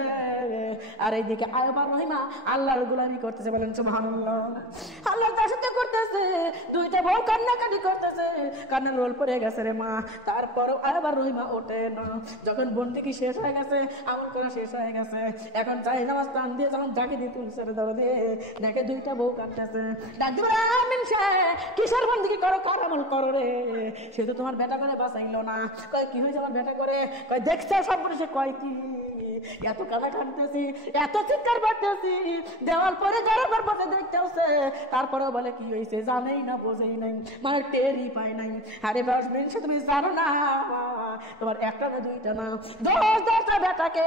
আর এইদিকে আয়ুব আর রহিমা আল্লাহর গোলামি করতেছে। বলেন সুবহানাল্লাহ। আল্লাহর দাসত্ব করতেছে, দুইটা বউ কান্নাকাটি করতেছে, কান্নার রোল পড়ে গেছে রে মা। তারপর আয়ুব আর রহিমা ওঠে না। যখন বন্দিকি শেষ হয়ে গেছে, আমল করা শেষ হয়ে গেছে, এখন চাই নামাজ টান দিয়ে যখন ডাকি দিয়ে তুলছে দরদে, দেখে দুইটা বউ কাঁদতেছে। ডাক দিবে, আমিন সাহেব কিসের বন্দিকি করো, কার আমল করো রে? সে তো তোমার বেটা করে বাঁচাইলো না। কয় কি হয়েছে আমার বেটা করে? কয় দেখছে সব বলেছে। কয় কি এত কাদা কাটতেছি, এত চিৎকার করতেছি, দেওয়াল পরে যারা পরে দেখতে আসছে, তারপরেও বলে কি হয়েছে জানেই না, বোঝেই নাই, মানে টেরই পাই নাই। আরে বাস মিনসে তুমি জানো না, তোমার একটা না দুইটা না 10-10টা বেটাকে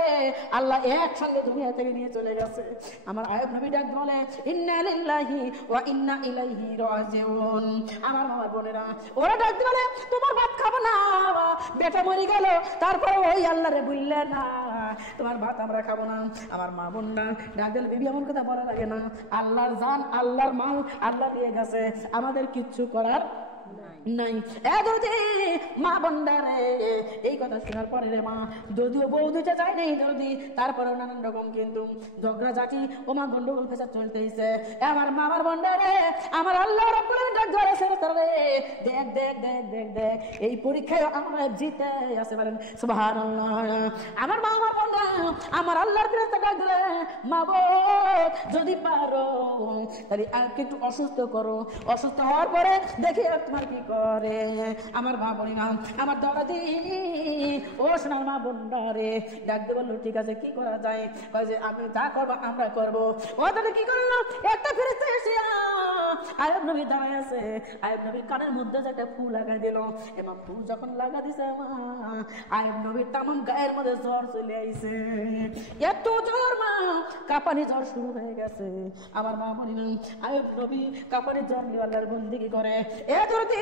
আল্লাহ একসঙ্গে দুনিয়া থেকে নিয়ে চলে গেছে। আমার আয়াত নবী ডাক বলে, ইন্না লিল্লাহি ওয়া ইন্না ইলাইহি রাজিউন। আমার মামা বোনেরা ওরা ডাক বলে, তোমার ভাত খাবো না, বেটা মরে গেল, তারপরে ওই আল্লাহ রে বললে না তোমার ভাত আমরা খাবো না। আমার মা বোনরা ডাক দিলে, বিবি আমার কথা বলা লাগে না, আল্লাহর জান আল্লাহর মাল আল্লাহ দিয়ে গেছে, আমাদের কিচ্ছু করার নাই। মা বন্ডারে এই কথা শোনার পরে রে মা, যদিও বউ দিতে চাই নাই যদি, তারপরে নানান রকম কিন্তু ঝগড়া ঝাঁটি ও মা গন্ডগোল ফেসাদ চলতেছে। আমার মামার বন্ডারে আমার আল্লাহ রাব্বুল আলামিন ডাক ধরে রে, দেখ দেখ দেখ দেখ দেখ এই পরীক্ষায় আমরা জিতে আছে। বলেন সুবহানাল্লাহ। আমার মামার বন্ডা আমার আল্লাহর ফেরেশতা ডাক ধরে, মা বউ যদি পারো তাহলে আজকে একটু অসুস্থ করো, অসুস্থ হওয়ার পরে দেখি তোমার কি করে। আমার মা বলিমা আমার দাদি ও সোনার মা বন্ডারে ডাক দিয়ে বললো, ঠিক আছে কি করা যায়? যে আপনি যা করবো আমরা করবো। ও তাহলে কি করলো, একটা ফেরেশতা এসে আয়াব নবী দাঁড়ায় আছে, আয়াব নবীর কানের মধ্যে একটা ফুল লাগাই দিল, এবং ফুল যখন লাগা দিছে আয়াব নবীর তামাম গায়ের মধ্যে জ্বর চলে আইছে, এত জ্বর মা কাঁপানি জ্বর শুরু হয়ে গেছে। আমার মা বলিনা আয়াব নবী কাঁপানি জ্বর নিয়ে আল্লাহর বন্দেগী করে। এ যদি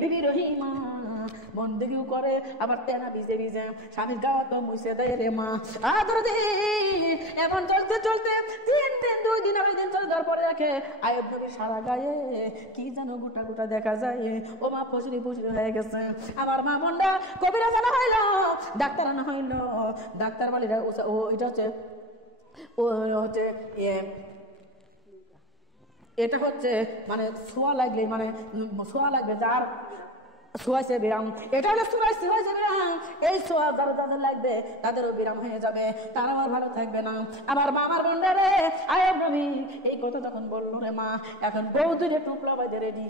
বিবি রহিমা বন্দেগীও করে, আবার তেনা ভিজে ভিজে স্বামীর গাওয়া তো মুছে দেয় রে মা। আদরদি এখন চলতে চলতে 3 দিন 2 দিন 2 দিন চলে যাওয়ার পরে দেখে আয়াব নবীর সারা গায়ে কি যেন গোটা গোটা দেখা যায়। ও মা ফসলি ফসলি হয়ে গেছে। আমার মা মন্ডা কবিরা জানা হইলো, ডাক্তার আনা হইলো, ডাক্তার বলে ও এটা হচ্ছে এটা হচ্ছে মানে ছোঁয়া লাগলে, মানে ছোঁয়া লাগবে যার ছোঁয়াছে বিরাম, এটা হলো ছোঁয়াছে বিরাম, এই ছোঁয়া যারা যাদের লাগবে তাদেরও বিরাম হয়ে যাবে, তারা আর ভালো থাকবে না। আমার মামার বন্ডারে আয়াব নবী এই কথা যখন বললো রে মা, এখন বউ দুটো টুকরা বাইরে রেডি,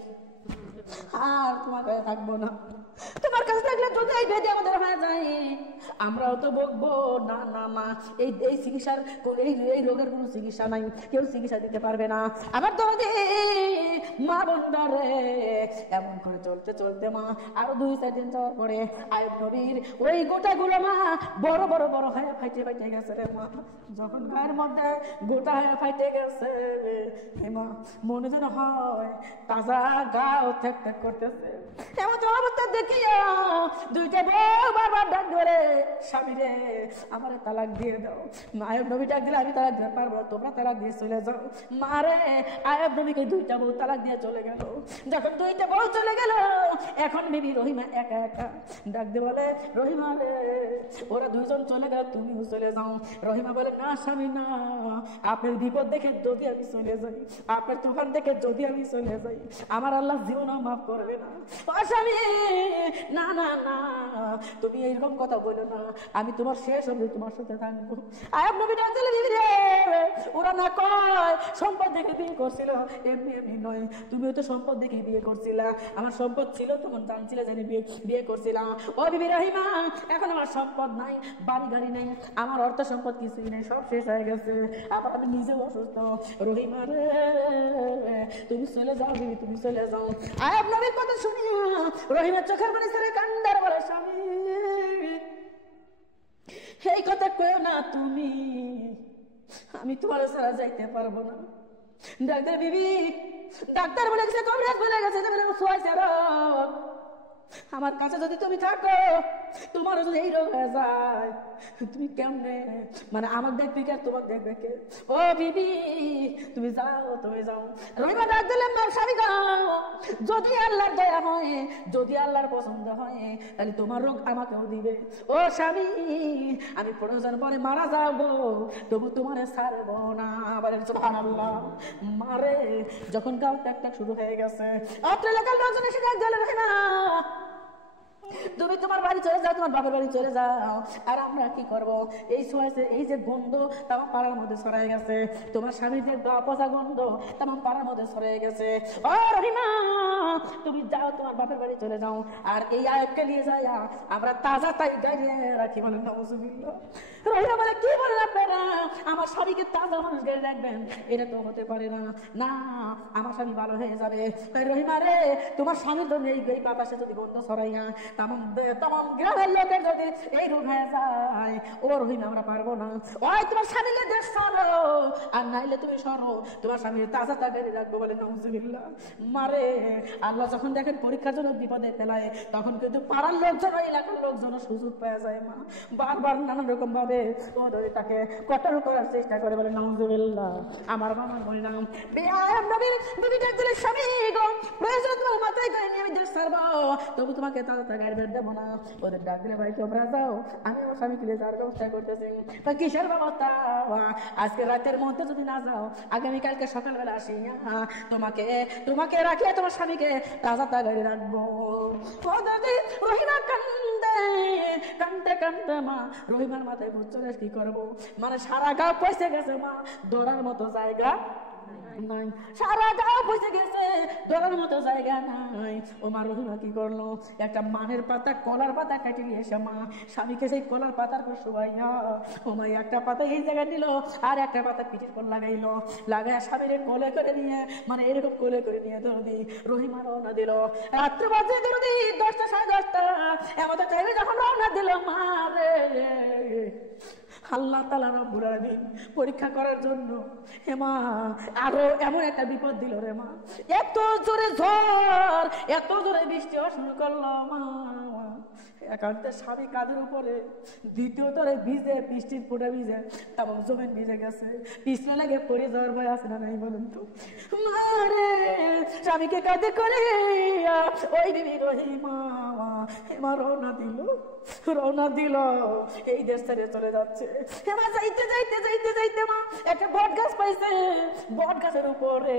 আর তোমার কাছে থাকবো না, তোমার কাছে থাকলে যদি এই বেদে আমাদের হয়ে যায় আমরাও তো বকবো না না না, এই চিকিৎসার এই রোগের কোনো চিকিৎসা নাই, কেউ চিকিৎসা দিতে পারবে না। আমার তো মা বন্ডারে এমন করে চলতে চলতে মা আরো 2-4 দিন যাওয়ার পরে আয়াব নবীর ওই গোটাগুলো মা বড় বড় বড় হয়ে ফাইটে ফাইটে গেছে রে মা। যখন গায়ের মধ্যে গোটা হয়ে ফাইটে গেছে মা, মনে যেন হয় তাজা গাও থেক থেক করতেছে। এমন তো অবস্থা দেখিয়া দুইটা বউ বারবার ডাক ধরে, স্বামী রে আমার তালাক দিয়ে দাও। আয়াব নবী ডাক দিলে, আমি তালাক দিতে পারবো, তোমরা তালাক দিয়ে চলে যাও। মারে আয়াব নবীকে দুইটা বউ তালাক দিয়ে চলে গেল। যখন দুইটা বউ চলে গেল, এখন বিবি রহিমা একা একা ডাক দিয়ে বলে, রহিমা রে ওরা দুইজন চলে গেল, তুমিও চলে যাও। রহিমা বলে, না স্বামী না, আপনার বিপদ দেখে যদি আমি চলে যাই, আপনার তুফান দেখে যদি আমি চলে যাই, আমার আল্লাহ জীবনও মাফ করবে না। ও স্বামী না না না, তুমি এইরকম কথা বলো না, আমি তোমার শেষ অবধি তোমার সাথে থাকবো। আয়াব নবী ডাক দিলে, বিবি রে ওরা না কয় সম্পদ দেখে বিয়ে করছিল, এমনি এমনি নয়, তুমিও তো সম্পদ দেখে বিয়ে করছিলা, আমার সম্পদ ছিল তখন জানছিলে জানি বিয়ে করছিলাম। ও বিবি রহিমা এখন আমার সম্পদ নাই, বাড়ি গাড়ি নেই, আমার অর্থ সম্পদ কিছুই নেই, সব শেষ হয়ে গেছে, আবার আমি নিজেও অসুস্থ। রহিমা রে তুমি চলে যাও বিবি, তুমি চলে যাও। আয়াব নবীর কথা শুনিয়া রহিমার চোখের পানি ছেড়ে কান্দার বলে, স্বামী এই কথা কয়ো না তুমি, আমি তোমার ছাড়া যাইতে পারবো না। ডাক্তার বিবি ডাক্তার বলে গেছে, কবিরাজ বলে গেছে, আমার কাছে যদি তুমি থাকো তোমার যদি এই রোগ হয়ে যায় তুমি কেমনে, মানে আমার দেখবি কে তোমার দেখবে কে? ও বিবি তুমি যাও, তুমি যাও। রহিমা ডাক দিলেন না স্বামী গাও, যদি আল্লাহর দয়া হয়, যদি আল্লাহর পছন্দ হয় তাহলে তোমার রোগ আমাকেও দিবে। ও স্বামী আমি প্রয়োজন পরে মারা যাবো, তবু তোমার ছাড়বো না। বলেন সুবহানাল্লাহ। মারে যখন গাও ট্যাক ট্যাক শুরু হয়ে গেছে, আপনার এলাকার লোকজন এসে ডাক দিলেন রহিমা তুমি তোমার বাড়ি চলে যাও, তোমার বাবার বাড়ি চলে যাও। আর আমরা কি করব? এই সোয়াইছে এই যে গন্ধ তামাম পাড়ার মধ্যে ছড়াই গেছে, তোমার স্বামীর যে গা পচা গন্ধ তামাম পাড়ার মধ্যে ছড়াই গেছে। ও রহিমা তুমি যাও, তোমার বাপের বাড়ি চলে যাও, আর এই আয়াতকে নিয়ে যাই আমরা তাজা তাই গাইয়ে রাখি। বলেন নাউজুবিল্লাহ। রহিমা বলে কি বলেন আপনারা, আমার স্বামীকে তাজা মানুষ গাড়ি রাখবেন? এটা তো হতে পারে না। না আমার স্বামী ভালো হয়ে যাবে। রহিমা রে তোমার স্বামীর জন্য এই বাতাসে যদি গন্ধ ছড়াইয়া তাম গ্রামের লোকের যদি এই রোগ হয়ে যায়, ও রহিমা আমরা পারবো না। ওই তোমার স্বামীকে দেশ সরো, আর নাইলে তুমি সরো, তোমার স্বামীর তাজা তাগারি রাখবো। বলে নাউজুবিল্লাহ। মারে আল্লাহ যখন দেখেন পরীক্ষার জন্য বিপদে ফেলায়, তখন কিন্তু পাড়ার লোকজন এলাকার লোকজন সুযোগ পাওয়া যায়। মা বারবার নানান রকম ভাবে ও ধরে তাকে কঠোর করার চেষ্টা করে। বলে নাউজুবিল্লাহ। আমার বাবার পরিণাম বিবি ডাক দিলে স্বামী গো প্রয়োজন তোমার মাথায় গায়ে নিয়ে আমি দেশ ছাড়বো, তবু তোমাকে তাজা তাগারি বের দেবো না। ওদের ডাক দিলে ভাই তোমরা যাও, আমি আমার স্বামীকে নিয়ে যাওয়ার ব্যবস্থা করতেছি। কিসের ব্যবস্থা? আজকে রাতের মধ্যে যদি না যাও, আগামীকালকে সকালবেলা আসি তোমাকে তোমাকে রাখিয়ে তোমার স্বামীকে তাজা তাগারি রাখবো। ও দাদি রহিমা কান্দে কান্দতে কান্দতে মা রহিমার মাথায় ভূত চলে কি করবো, মানে সারা গা পয়সে গেছে মা, দৌড়ার মতো জায়গা নাই, সারা গাও বসে গেছে, দৌড়ার মতো জায়গা নাই। ও মা রহিমা কি করলো, একটা মানের পাতা কলার পাতা কাটি নিয়ে এসে মা স্বামীকে সেই কলার পাতার পর শোয়াইয়া ও মা একটা পাতা এই জায়গায় নিল, আর একটা পাতা পিঠের পর লাগাইলো, লাগাই স্বামীর কোলে করে নিয়ে, মানে এরকম কোলে করে নিয়ে দৌড়ি রহিমা রওনা দিল। রাত্রে বাজে দৌড়ি 10টা 10:30 এমন টাইমে যখন রওনা দিল মা রে, আল্লাহ তাআলা রব্বুল আলামিন পরীক্ষা করার জন্য হে মা আরো এমন একটা বিপদ দিল রে মা। এত জোরে ঝড়, এত জোরে বৃষ্টি হওয়া শুরু করলো মা, একান্তে স্বামী কাঁধের উপরে, দ্বিতীয় তরে ভিজে বৃষ্টির ফোঁটা ভিজে এবং জমিন ভিজে গেছে, পিছনে লেগে পড়ে যাওয়ার ভয় আছে না নাই বলুন তো? মারে স্বামীকে কাঁধে করে ওই বিবি রহিমা হেমা রওনা দিল এই দেশ ছেড়ে চলে যাচ্ছে। হেমা যাইতে যাইতে যাইতে যাইতে মা একটা বট গাছ পাইছে, বট গাছের উপরে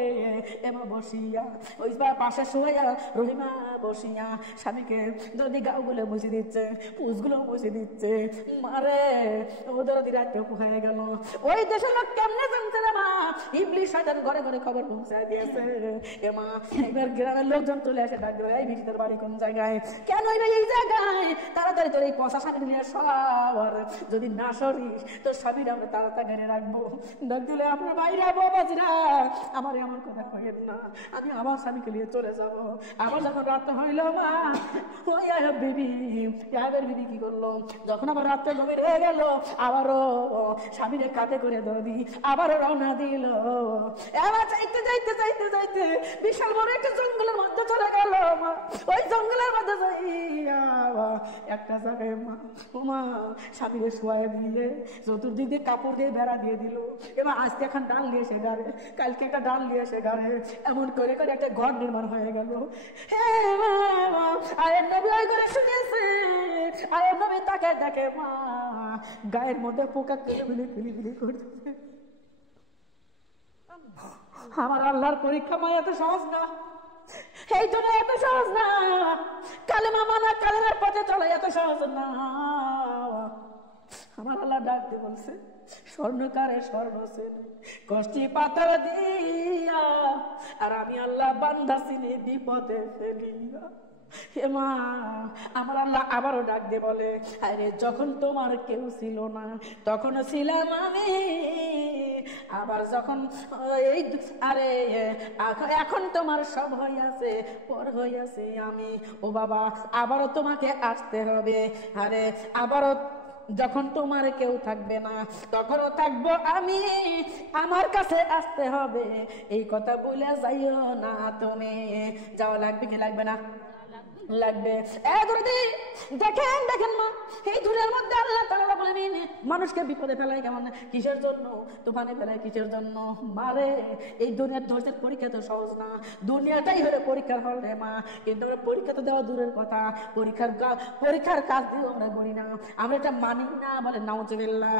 হেমা বসিয়া ওই পাশে শোয়া রহিমা বসিয়া স্বামীকে যদি গাওগুলো বসে দিচ্ছে, পুষগুলো বসে দিচ্ছে। মারে ওদের রাত্রে হয়ে গেল। ওই দেশের লোক কেমনে জানছে রে মা, ইবলিশ শয়তান ঘরে ঘরে খবর পৌঁছায় দিয়েছে। এ মা এবার গ্রামের লোকজন চলে আসে ডাক দেয়, এই বিশিদের বাড়ি কোন জায়গায়, কেন এই জায়গায়, তাড়াতাড়ি তোর এই পচা স্বামী নিয়ে সর, যদি না সরিস তোর স্বামীর আমরা তাড়াতাড়ি রাখবো। ডাক দিলে আপনার বাইরে বাবাজিরা আমার এমন কথা কইেন না, আমি আমার স্বামীকে নিয়ে চলে যাবো। আবার যখন রাত হইল মা ওই বিবি কি করলো, যখন আবার রাত্রে গভীর হয়ে গেল আবারও স্বামীর কাঁধে করে দৌড়ি আবারও রওনা দিল। এবার যাইতে যাইতে যাইতে যাইতে বিশাল বড় একটা জঙ্গলের মধ্যে চলে গেল মা। ওই জঙ্গলের মধ্যে যাইয়া একটা জায়গায় মা স্বামীরে শোয়াই দিয়ে চতুর্দিক দিয়ে কাপড় দিয়ে বেড়া দিয়ে দিল। এবার আজকে এখন ডাল নিয়ে এসে গাড়ে, কালকে একটা ডাল নিয়ে এসে গাড়ে, এমন করে করে একটা ঘর নির্মাণ হয়ে গেল। আয়ের নবী ওই করে শুনিয়েছে, আয়ের নবী তাকে দেখে মা গায়ের মধ্যে পোকা কিলিবিলি করতেছে। আমার আল্লাহর পরীক্ষা মা এত সহজ না, এই জন্য এত সহজ না, কালেমা মানা কালেমার পথে চলা এত সহজ না। আমার আল্লাহ ডাকতে বলছে, স্বর্ণকারে স্বর্ণ চেনে কষ্টি পাতার দিয়া, আর আমি আল্লাহ বান্দা চিনি বিপদে ফেলিয়া। হে মা আমার আল্লাহ আবারও ডাক দিয়ে বলে, আরে যখন তোমার কেউ ছিল না তখন ছিলাম আমি, আবার যখন এই আরে এখন তোমার সব হইয়াছে পর হইয়াছে আমি। ও বাবা আবারও তোমাকে আসতে হবে, আরে আবারও যখন তোমার কেউ থাকবে না তখনও থাকবো আমি, আমার কাছে আসতে হবে, এই কথা বলে যাইও না তুমি। যাওয়া লাগবে কি লাগবে না? লাগবে। দেখেন দেখেন মা, এই দুনিয়ার মধ্যে আল্লাহ তাআলা বলেন মানুষকে বিপদে ফেলায় কেমন, কিসের জন্য? তুফানে ফেলায় কিসের জন্য? মারে এই দুনিয়ার ধৈর্যের পরীক্ষা তো সহজ না, দুনিয়াটাই হলো পরীক্ষার হল রে মা। কিন্তু আমরা পরীক্ষা তো দেওয়া দূরের কথা, পরীক্ষার কাজ দিয়েও আমরা করি না, আমরা এটা মানি না, বলে নাউজুবিল্লাহ।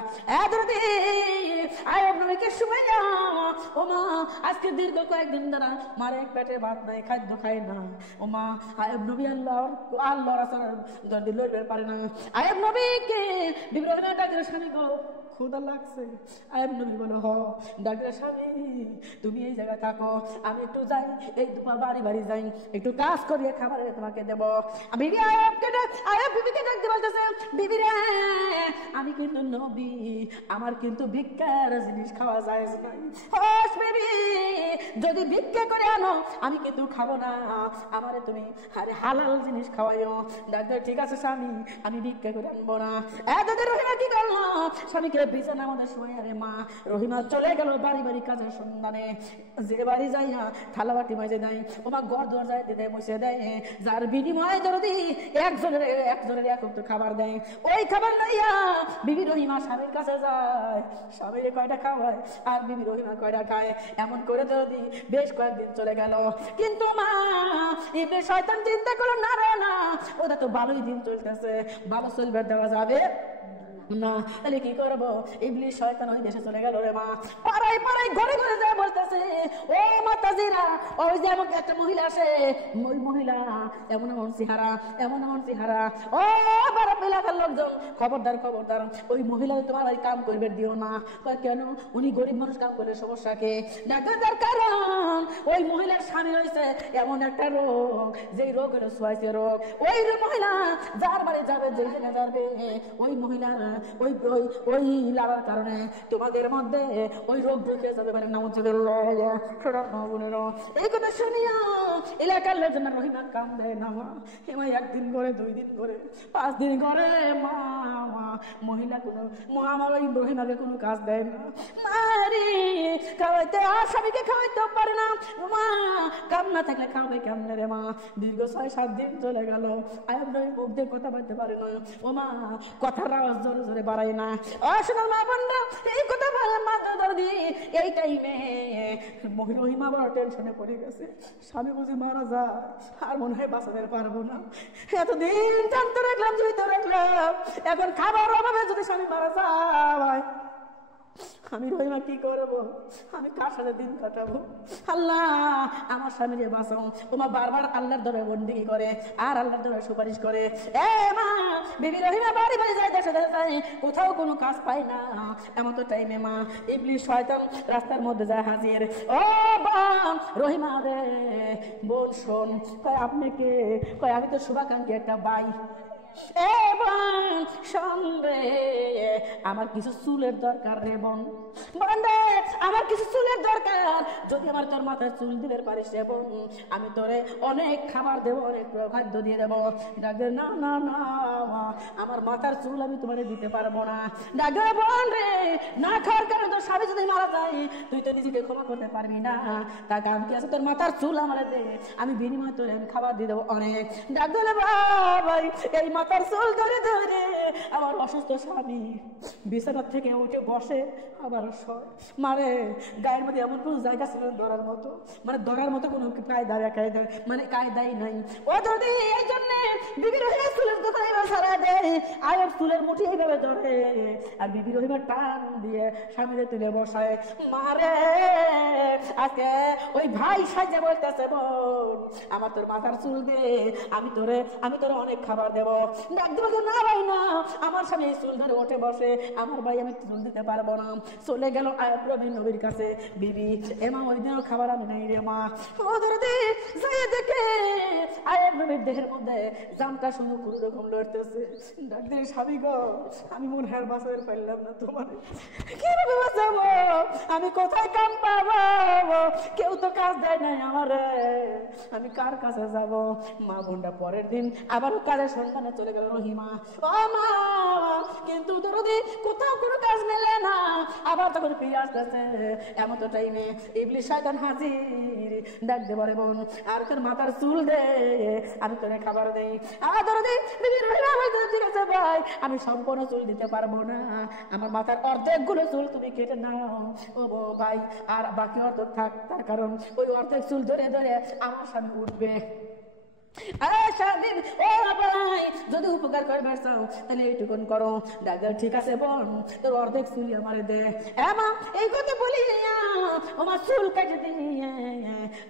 আয়ব নবীকে শুনে যাও, ও মা আজকে দীর্ঘ কয়েকদিন দ্বারা মারে পেটে ভাত নাই, খাদ্য খায় না। ও মা আয়ব নবী আল্লাহ রাসূলের লড়বে পারে না। আয়ব নবীকে বিভিন্ন ডাক্তারের স্বামী গো ক্ষুধা লাগছে। আয়ব নবী বলো হ ডাক্তারের স্বামী তুমি এই জায়গায় থাকো, আমি একটু যাই, এই তোমার বাড়ি বাড়ি যাই, একটু কাজ করিয়ে খাবার তোমাকে দেব। বিবি আয়ব বিবিকে ডাকতে বলতেছে, বিবি রে আমি কিন্তু নবী, আমার কিন্তু ভিক্ষার জিনিস খাওয়া যায় নাই। হোস বিবি যদি ভিক্ষা করে আনো আমি কিন্তু খাবো না, আমারে তুমি আরে হালাল জিনিস খাওয়াইও। ডাক্তার ঠিক আছে স্বামী আমি ভিক্ষা করে আনবো না। রহিমা কি করলো? স্বামীকে বিছানা আমাদের শুয়ে রে মা। রহিমা চলে গেল বাড়ি বাড়ি কাজের সন্ধানে, যে বাড়ি যাই না থালা বাটি মাঝে দেয়, ও মা ঘর দোয়ার যায় দিতে বসে দেয়, যার বিনিময়ে যদি একজনের এক তো খাবার দেয়, ওই খাবার নাইয়া বিবি রহিমা স্বামীর কাছে যায়, স্বামীর কয়টা খাওয়ায় আর বিবি রহিমা কয়টা খায়। এমন করে যদি বেশ কয়েকদিন চলে গেল, কিন্তু মা ইবনে শয়তান চিন্তা করলো না রে না, ওটা তো ভালোই দিন চলতেছে, ভালো চলবে দেওয়া যাবে না, তাহলে কি করবো? ইবলিস শয়তান ওই দেশে চলে গেল রে মা। পাড়ায় পাড়ায় ঘরে ঘরে যায় বলতেছে, ও মাতাজিরা ওই যে আমাকে একটা মহিলা আসে, ওই মহিলা এমন এমন চেহারা, ও বড় এলাকার লোকজন খবরদার খবরদার ওই মহিলা তোমার ওই কাম করবে দিও না। কেন? উনি গরিব মানুষ, কাম করলে সমস্যা কে? ডাক্তার কারণ ওই মহিলার স্বামী রয়েছে এমন একটা রোগ, যেই রোগ হলো সোয়াইসের রোগ। ওই মহিলা যার বাড়ি যাবে, যেই জায়গায় যাবে, ওই মহিলার ওই লাগার কারণে তোমাদের মধ্যে ওই রোগ ঢুকে যাবে। মানে এই কথা শুনিয়া এলাকার লোকজন রহিমা কাম দেয় না মা। এমাই একদিন করে, 2 দিন করে, 5 দিন করে মা মহিলা কোনো আমার ওই রহিমাকে কোনো কাজ দেয় না। মারি খাওয়াইতে আর স্বামীকে খাওয়াইতেও পারে না মা, কাম না থাকলে খাওয়াবে কেমনে রে মা? দীর্ঘ 6-7 দিন চলে গেল, আয়ব নবী মুখ দিয়ে কথা বলতে পারে না। ও মা কথার আওয়াজ জোরে জোরে বাড়ায় না। শোনার মা বন্ধু এই কথা বলে মা দরদি এই টাইমে রহিমা বড় টেনশনে পড়ে গেছে, স্বামী বুঝি মারা যায় আর মনে হয় বাঁচাতে পারবো না। এতদিন জানতে রাখলাম, জীবিত রাখলাম, এখন খাবার অভাবে যদি স্বামী মারা যায় আমি রহিমা কি করবো? আমি কার সাথে দিন কাটাবো? আল্লাহ আমার স্বামীকে বাঁচাও। ওমা বারবার আল্লাহর দরবারে বন্দেগী করে আর আল্লাহর দরবারে সুপারিশ করে। এ মা বিবি রহিমা বাড়ি বাড়ি যায়, দেশে দেশে যায়, কোথাও কোনো কাজ পায় না। এমন তো টাইমে মা ইবলিস শয়তান রাস্তার মধ্যে যায় হাজির। ও বোন রহিমা রে, বোন শোন, কয় আপনি কে? কয় আমি তো শুভাকাঙ্ক্ষী একটা বাই। আমার কিছু চুলের দরকার রে বোন, আমার কিছু চুলের দরকার, যদি আমার তোর মাথায় চুল দিতে পারিস রে বোন, আমি তোরে অনেক খাবার দেবো, অনেক খাদ্য দিয়ে দেবো। ডাক্তার না না না আমার মাথার চুল আমি তোমারে দিতে পারবো না। ডাক্তার বোন রে, না খাওয়ার কারণে তোর স্বামী যদি মারা যায় তুই তো নিজেকে ক্ষমা করতে পারবি না, তার কারণ কি আছে? তোর মাথার চুল আমার দে, আমি বিনিময় তোরে আমি খাবার দিয়ে দেবো অনেক। ডাক্তার ভাই এই মাথার চুল ধরে ধরে আমার অসুস্থ স্বামী বিছানার থেকে উঠে বসে আবার মারে। গায়ের মধ্যে এমন কোনো জায়গা ছিল ধরার মতো, মানে ধরার মতো কোনো কায়দাই নাই। ও যদি এই জন্য বিবি রহিমা চুলের দোকানে সারা দেয়, আয়ের চুলের মুঠি এইভাবে ধরে আর বিবি রহিমা টান দিয়ে স্বামীরে তুলে বসায়। মারে আজকে ওই ভাই সাজে বলতেছে, বোন আমার তোর মাথার চুল দিয়ে আমি তোরে অনেক খাবার দেবো। না ভাই না, আমার স্বামী চুল ধরে ওঠে বসে, আমার ভাই আমি চুল দিতে পারবো না। চলে গেল আয়ব নবীর কাছে, বিবি এমা ওই দিনও খাবার আমি নাই রে মা। ও ধরে দেখে আয়ব নবীর দেহের মধ্যে জামটা শুধু কোনো রকম লড়তেছে। ডাক্তার স্বামী গো, আমি মনে হয় বাঁচাতে পারলাম না, তোমার কিভাবে বাঁচাবো? আমি কোথায় কাম পাবো? কেউ তো কাজ দেয় নাই আমার, আমি কার কাছে যাব? মা বোনটা পরের দিন আবারও কাজের সন্ধানে চলে গেল রহিমা। ও মা, কিন্তু দরদি কোথাও কোনো কাজ মেলে না। আবার তখন ফিরে আসতেছে এমন তো টাইমে ইবলিস শয়তান হাজির। ডাক দে বলে বোন আর তোর মাথার চুল দে, আমি তোরে খাবার দেই। আদর দেই বিবি রহিমা বলতে ঠিক আছে ভাই, আমি সম্পূর্ণ চুল দিতে পারবো না, আমার মাথার অর্ধেকগুলো চুল তুমি কেটে নাও। ও ভাই আর বাকি অর্ধেক থাক, তার কারণ ওই অর্ধেক চুল ধরে ধরে আমার স্বামী উঠবে। যদি উপকার করবে চাও তাহলে এইটুকুন করো। ডাক্তার ঠিক আছে বোন তোর অর্ধেক চুলি আমারে দে। মা এই কথা বলি আমার চুল কেটে দিয়ে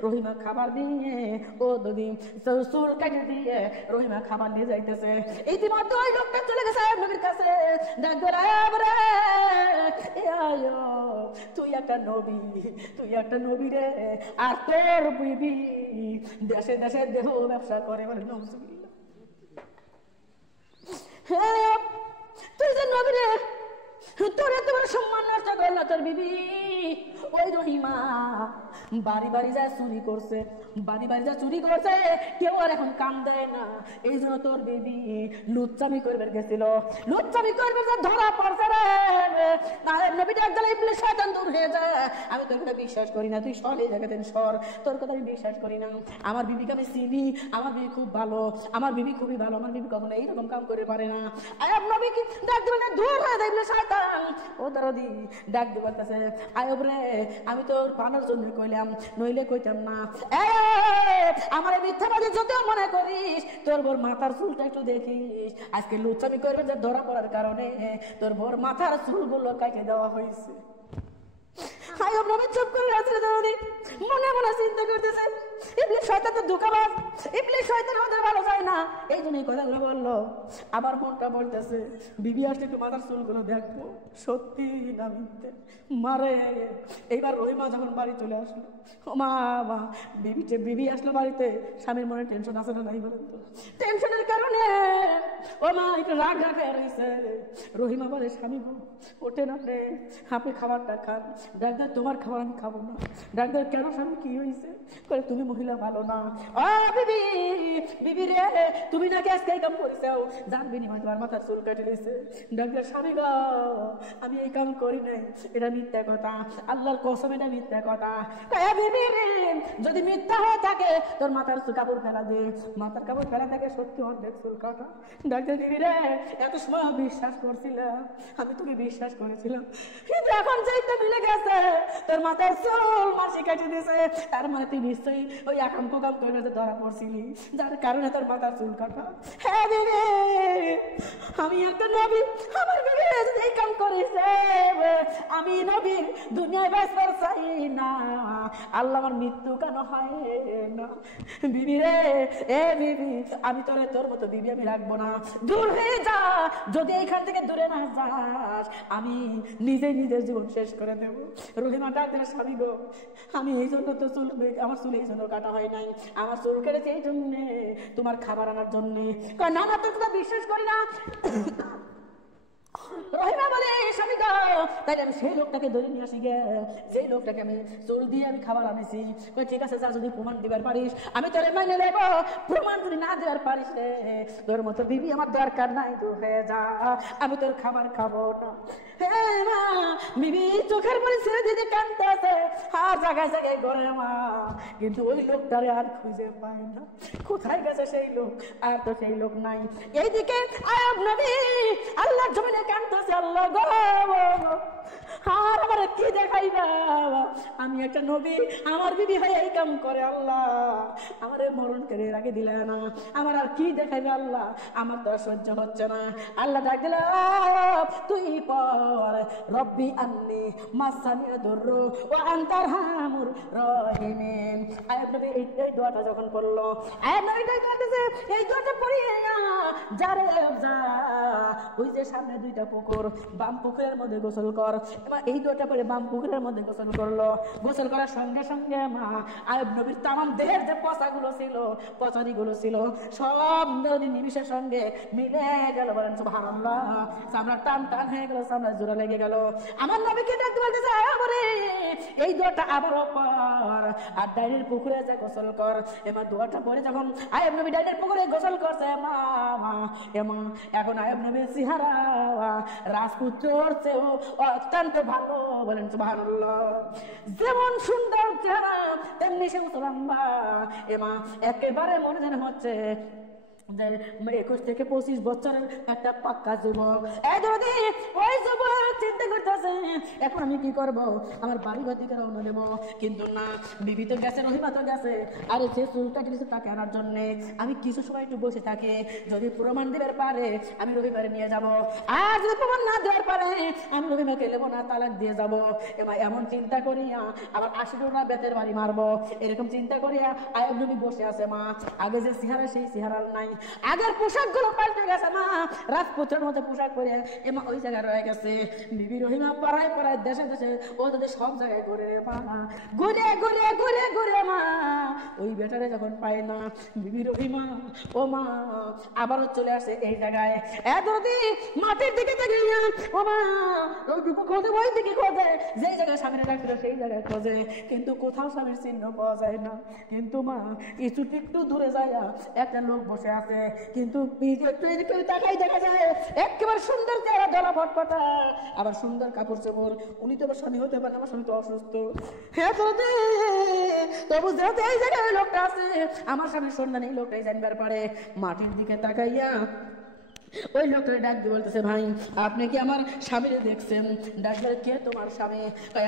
রহিমা খাবার দিয়ে ও দিদি চুল কেটে দিয়ে রহিমা খাবার নিয়ে যাইতেছে। ইতিমধ্যে ওই লোকটা চলে গেছে নবীর কাছে। ডাক্তার তুই একটা নবী, তুই একটা নবী রে, আর তোর বিবি দেশে দেশে দেহ ব্যবসা করে বলে নজরুল্লাহ। তুই যে নবী রে, তোর এত বড় সম্মান নষ্ট করলো তোর বিবি। ওই রহিমা বাড়ি বাড়ি যায় চুরি করছে, বাড়ি বাড়ি যা চুরি করছে, কেউ আর এখন কাম দেয় না। এই জন্য তোর বিবি লুচ্চামি করবে গেছিল, লুচ্চামি করবে যে ধরা পড়ছে রে। নবীটা একদম ইবলিস শয়তান দূর হয়ে যায়। আমি তোর কথা বিশ্বাস করি না, তুই সর এই জায়গাতে সর, তোর কথা আমি বিশ্বাস করি না। আমার বিবিকে আমি চিনি, আমার বিবি খুব ভালো, আমার বিবি খুবই ভালো, আমার বিবি কখনো এইরকম কাম করে পারে না। আয়ব নবী কি ডাক দিবেন দূর হয়ে যায় ইবলিস শয়তান। ও দরদি ডাক দিবে বলতেছে আয়ব রে আমি তোর পানার জন্য কইলাম, নইলে কইতাম না। আমার মিথ্যাবাদী যদিও মনে করিস, তোর বোর মাথার চুলটা একটু দেখিস। আজকে লুচ্চামি করবে যে ধরা পড়ার কারণে তোর বোর মাথার চুলগুলো কাটে দেওয়া হয়েছে। চুপ করে আছে মনে মনে চিন্তা করতেছে ইবলিস শয়তান তো ধোঁকাবাজ, ইবলিস শয়তান আমাদের ভালো চায় না, এই জন্য এই কথাগুলো বললো। আবার মনটা বলতেছে বিবি আসলে একটু মাথার চুলগুলো দেখবো সত্যি না মিথ্যে। মারে এইবার রহিমা যখন বাড়ি চলে আসলো, মা মা বিবি আসলো বাড়িতে, স্বামীর মনে টেনশন আছে না নাই বলেন তো? টেনশনের কারণে ও মা একটু রাগ হয়ে রয়েছে। রহিমা বলে স্বামী ওঠেন আপনি খাবারটা খান। ডাক্তার তোমার খাবার আমি খাবো না। ডাক্তার কেন স্বামী কি হয়েছে? তুমি মহিলা ভালো না। বিবি বিবি রে তুমি নাকি আজকে এই কাম করেছাও, যার বিনিময়ে তোমার মাথার চুল কেটে দিয়েছে। ডাক্তার স্বামী গো আমি এই কাম করি নাই, এটা মিথ্যা কথা, আল্লাহর কসম এটা মিথ্যা কথা। বিবি রে যদি মিথ্যা হয়ে থাকে তোর মাথার কাপড় ফেলা দে, মাথার কাপড় ফেলা থাকে সত্যি অর্ধেক চুল কাটা। ডাক্তার বিবি রে এত সময় বিশ্বাস করছিলাম, আমি তোকে বিশ্বাস করেছিলাম, কিন্তু এখন যেইটা মিলে গেছে তোর মাথার চুল মাসি কেটে দিয়েছে, তার মানে তুই নিশ্চয়ই ওই এখন প্রোগ্রাম করে ধরা পড়ছিলি, যার কারণে তোর মাথার চুল কাটা। হ্যাঁ দিদি আমি একটা নবী, আমার বিবি এই কাম করেছে, আমি নবীর দুনিয়ায় বাঁচবার চাই না, আল্লাহ আমার মৃত্যু কেন হয় না। বিবি রে এ বিবি আমি তোর মতো বিবি আমি রাখবো না, দূর হয়ে যা, যদি এইখান থেকে দূরে না যাস আমি নিজে নিজের জীবন শেষ করে দেবো। রহিমা ডাক্তার স্বামী গো আমি এই জন্য তো চুল, আমার চুল এই জন্য কাটা হয় নাই, আমার চুল কেটেছে এই জন্যে তোমার খাবার আনার জন্যে। না না তোর কথা বিশ্বাস করি না। রহিমা বলে স্বামী গো তাই আমি সেই লোকটাকে ধরে নিয়ে আসি গে, যেই লোকটাকে আমি চুল দিয়ে আমি খাবার আনেছি। ঠিক আছে যা, যদি প্রমাণ দিবার পারিস আমি তোরে মেনে নেবো, প্রমাণ যদি না দেওয়ার পারিস রে তোর মতো বিবি আমার দরকার নাই, দূর হয়ে যা, আমি তোর খাবার খাবো না। হ্যাঁ মা বিবি চোখের পরে ছেড়ে দিতে কাঁদতে আছে, আর জায়গায় জায়গায় ঘরে মা, কিন্তু ওই লোকটারে আর খুঁজে পাই না, কোথায় গেছে সেই লোক? আর তো সেই লোক নাই। এইদিকে আয়াব নবী আল্লাহর জমিনে কাঁদতেছে, আল্লাহ গো আর আমার কি দেখাইবা, আমি একটা নবী, আমার বিবি হয়ে এই কাম করে, আল্লাহ আমার মরণ করে রাখে দিলে না, আমার আর কি দেখাইবে আল্লাহ, আমার তো সহ্য হচ্ছে না। আল্লাহ ডাক দিল তুই পর রব্বি আন্নি মাসানি দুররু ওয়া আনতা আরহামুর রাহিমিন। আয়াত নবী এই দোয়াটা যখন করলো, আয়াত নবী ডাকতেছে এই দোয়াটা পড়িয়ে না যারে যা ওই যে সামনে দুইটা পুকুর, বাম পুকুরের মধ্যে গোসল কর। এবার এই দোয়াটা পরে বাম পুকুরের মধ্যে গোসল করলো। গোসল করার সঙ্গে সঙ্গে মা আয়াব নবীর তামাম দেহের যে পচাগুলো ছিল, পচারিগুলো ছিল সব নদী নিমিষের সঙ্গে মিলে গেল। বলেন সুবহানাল্লাহ, চামড়া টান টান হয়ে গেল, চামড়া জোড়া লেগে গেল। আমার নবীকে ডাকতে বলতেছে আরে এই দোয়াটা আবারও পর, আর ডাইরের পুকুরে যা গোসল কর। এবার দোয়াটা পরে যখন আয়াব নবী নবী ডাইরের পুকুরে গোসল করছে মা এমন এখন আয়ব নবী চেহারা রাজপুত্রর চেয়েও অত্যন্ত ভালো, বলেন সুবহানাল্লাহ। যেমন সুন্দর চেহারা তেমনি সে লম্বা এমা, একেবারে মনে যেন হচ্ছে যে 21 থেকে 25 বছরের একটা পাক্কা যুবক। ওই যুবক চিন্তা করতেছে এখন আমি কি করব, আমার বাড়ি ঘর দিকে রওনা দেবো, কিন্তু না, বিবি তো গেছে, রহিমা তো গেছে, আর সে চুলটা কিছু টাকা আনার জন্য আমি কিছু সময় একটু বসে থাকি, যদি প্রমাণ দিবার পারে আমি রহিমারে নিয়ে যাব, আর যদি প্রমাণ না দেওয়ার পারে আমি রহিমাকে নেবো না, তালাক দিয়ে যাব। এমন চিন্তা করিয়া আবার 80 টা বেতের বাড়ি মারবো, এরকম চিন্তা করিয়া আয়ব নবী বসে আছে মা। আগে যে চেহারা সেই চেহারা নাই, আগের পোশাক গুলো পাল্টে গেছে মা, রাজপুত্রের মধ্যে পোশাক পরে এমা ওই জায়গায় রয়ে গেছে। বিবি রহিমা পাড়ায় পাড়ায় দেশে দেশে ও তাদের সব জায়গায় ঘুরে ঘুরে ঘুরে ঘুরে ঘুরে মা, ওই বেটারে যখন পায় না বিবি রহিমা ও মা আবারও চলে আসে এই জায়গায়। মাটির দিকে তাকিয়ে ও মা ওইটুকু খোঁজে, ওই দিকে খোঁজে, যে জায়গায় স্বামীর রাখছিল সেই জায়গায় খোঁজে, কিন্তু কোথাও স্বামীর চিহ্ন পাওয়া যায় না। কিন্তু মা একটু দূরে যায় একটা লোক বসে আছে, কিন্তু তাকাই দেখা যায় একেবারে সুন্দর চেহারা, গলা ফটফটা, আবার সুন্দর কাপড় চোপড়। উনি তো আমার স্বামী হতে পারে, আমার স্বামী তো অসুস্থ। তবু যেহেতু এই জায়গায় লোকটা আছে, আমার স্বামীর সন্ধান এই লোকটাই জানবার পারে। মাটির দিকে তাকাইয়া ওই লোকটা ডাক দিয়ে বলতেছে, ভাই আপনি কি আমার স্বামীরে দেখছেন? ডাক্তার কে তোমার স্বামী?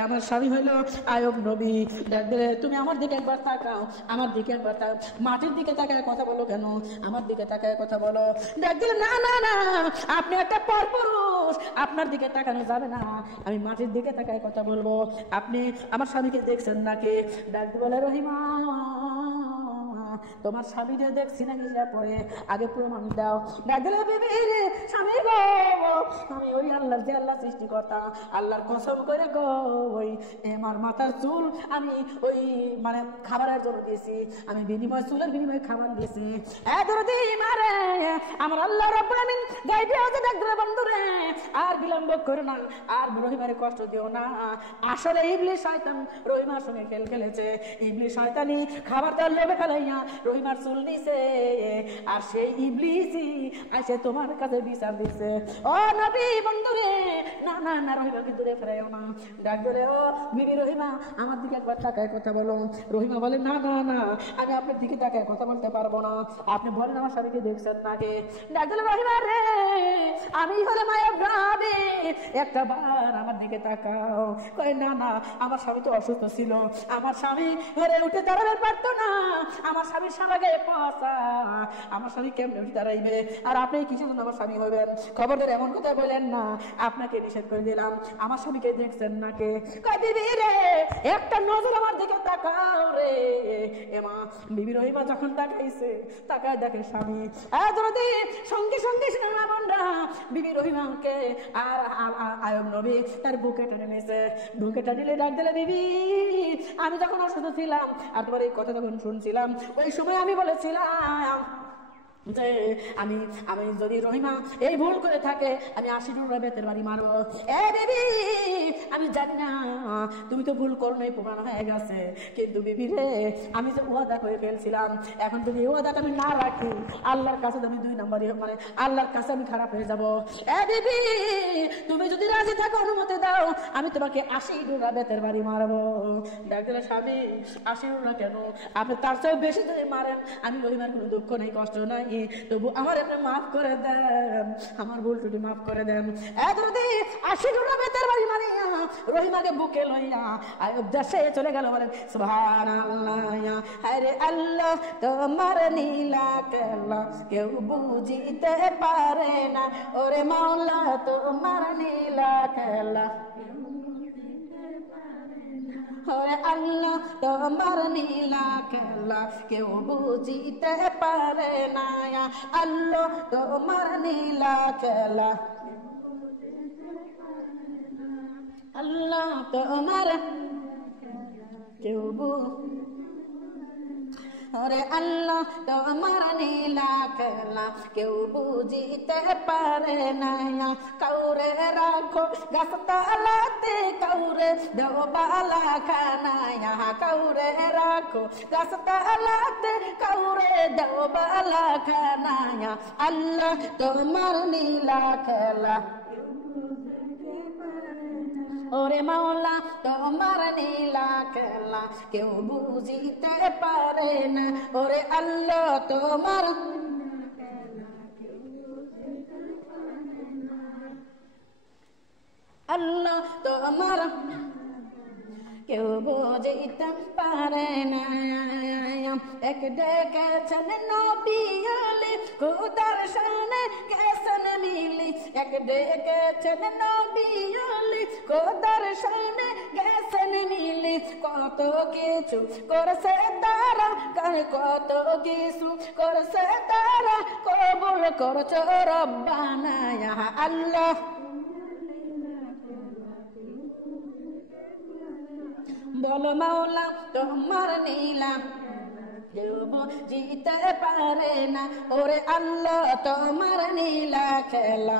আমার স্বামী হইলো আয়ব নবী। ডাক্তার তুমি আমার দিকে একবার তাকাও, আমার দিকে একবার তাকাও। মাটির দিকে তাকায় কথা বলো কেন? আমার দিকে তাকায় কথা বলো। ডাক্তার না না না, আপনি একটা পরপুরুষ, আপনার দিকে তাকানো যাবে না, আমি মাটির দিকে তাকায় কথা বলবো। আপনি আমার স্বামীকে দেখছেন নাকি? ডাক্তার বলে, রহিমা তোমার স্বামীরে দেখছি নাকি পরে আগে প্রমাণ দাও। স্বামী গো, আমি ওই আল্লাহ, যে আল্লাহ সৃষ্টিকর্তা, আল্লাহর কসম করে গো, ওই আমার মাথার চুল আমি ওই মানে খাবারের জন্য দিয়েছি, আমি বিনিময় চুলের বিনিময়ে খাবার দিয়েছি। মারে আমার আল্লাহ রাব্বুল আমিন গাইবে আছে। ডাক্তার বন্ধুরে আর বিলম্ব করো না, আর রহিমারে কষ্ট দিও না। আসলে ইবলিস শয়তান রহিমার সঙ্গে খেল খেলেছে। ইবলিস শয়তানি খাবার তার লোভে ফেলাইয়া রহিমার চুল নিছে, আর সেই ইবলিসই আসে তোমার কাছে বিচার দিচ্ছে। ও নবী বন্ধুরে, না না না, রহিমাকে দূরে ফেরাইও না। ডাক ধরে, ও বিবি রহিমা আমার দিকে একবার তাকায় কথা বলো। রহিমা বলে, না না না, আমি আপনার দিকে তাকায় কথা বলতে পারবো না, আপনি বলেন আমার স্বামীকে দেখছেন নাকি? ডাক ধরে, রহিমা রে, আমি হলে মায়া ভাবি, একটা বার আমার দিকে তাকাও। কয় না না, আমার স্বামী তো অসুস্থ ছিল, আমার স্বামী ঘরে উঠে দাঁড়াতে পারতো না, আমার স্বামীর সারাগে পচা, আমার স্বামী কেমনে উঠে দাঁড়াইবে, আর আপনি কিছু আমার স্বামী হইবেন? খবরদার এমন কথা বলেন না, আপনাকে নিষেধ করে দিলাম। আমার স্বামীকে দেখছেন নাকি? কয় দিদি রে, একটা নজর আমার দিকে তাকাও রে। এমা বিবি রহিমা যখন তাকাইছে, তাকায় দেখে স্বামী। সঙ্গে সঙ্গে বোনরা বিবি রহিমাকে আর আয়ব নবী তার বুকে টেনে নিয়েছে। বুকে টেনে ডাক দিলে, বিবি আমি যখন অসুস্থ ছিলাম আর তোমার এই কথা যখন শুনছিলাম, ওই সময় আমি বলেছিলাম যে আমি আমি যদি রহিমা এই ভুল করে থাকে আমি 80 টা বেতের বাড়ি মারবো। এ বিবি আমি জানি না, তুমি তো ভুল করো নাই, প্রমাণ হয়ে গেছে, কিন্তু বিবি রে আমি যে ওয়াদা করে ফেলছিলাম, এখন যদি এই ওয়াদাটা আমি না রাখি আল্লাহর কাছে আমি 2 নম্বরই মানে আল্লাহর কাছে আমি খারাপ হয়ে যাব। এ বিবি তুমি যদি রাজি থাকো, অনুমতি দাও, আমি তোমাকে 80 টা বেতের বাড়ি মারবো। ডাক্তার স্বামী 80 টা কেন, আপনি তার চেয়েও বেশি যদি মারেন, আমি রহিমার কোনো দুঃখ নেই, কষ্ট নাই, তবু আমার আপনি মাফ করে দেন, আমার ভুল টুটি মাফ করে দেন। এতদি 80 টা বেতের বাড়ি মারিয়া রহিমাকে বুকে লইয়া আয়ব দেশে চলে গেল। বলেন সুবহানাল্লাহ। আরে আল্লাহ তোমার নীলা খেলা কেউ বুঝিতে পারে না, ওরে মাওলা তোমার নীলা খেলা, ওরে আল্লাহ তোমার নীলা খেলা কেউ বুঝিতে পারে না, আল্লাহ তোমার নীলা খেলা, আল্লাহ তোমার কেউ ওরে আল্লাহ তোমার নীলা খেলা কেউ বুঝিতে পারে না, কাউরে রাখো গাছতলাতে, কাউরে দাও বালা খানা কাউরে রাখো গাছতলাতে কাউরে দাও বালা খানা আল্লাহ তোমার নীলা খেলা ওরে মাওলা তোমার নীলা খেলা কেউ বুঝিতে পারে না ওরে আল্লাহ তোমার আল্লাহ তোমার কেউ বুঝিতে পারে না এক ডেকেছেন নবী আলী খোদার শানে গেছেন মিলি এক ডেকেছেন নবী আলী খোদার শানে গেছেন মিলি কত কিছু করছে তারা কত কিছু করছে তারা কবুল করছো রব্বানা ইয়া আল্লাহ বলো মাওলা তোমার নীলা কেউ জিতে পারে না ওরে আল্লাহ তোমার নীলা খেলা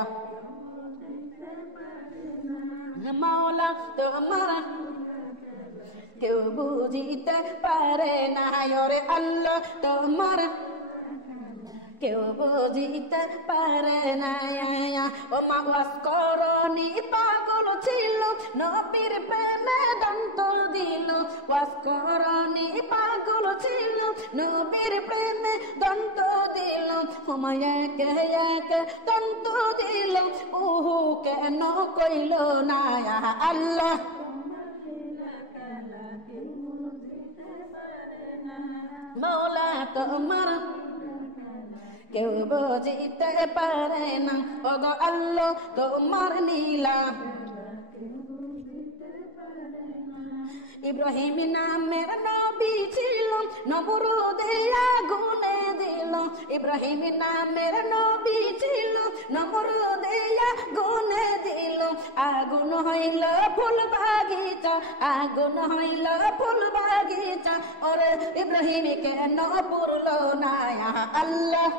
মাওলা তোমার কেউ বুঝিতে পারে না ওরে আল্লাহ তোমার কেউ বুঝিতে পারে না ও মা ওয়াস করনি পাগল ছিল নবীর প্রেমে দন্ত দিল ওয়াস করনি পাগল ছিল নবীর প্রেমে দন্ত দিল হুমায়াকে এক দন্ত দিল উহু কেন কইল না আল্লাহ মাওলা তোমার কেউ বুঝিতে পারে না ওগো আল্লাহ তোমার নীলা ইব্রাহিম নামের নবী ছিল নমরুদে আগুনে দিল ইব্রাহিম নামের নবী ছিল নমরুদে আগুনে দিল আগুন হইল ফুল বাগিচা আগুন হইল ফুল বাগিচা ওরে ইব্রাহিম কেন পুরল না আল্লাহ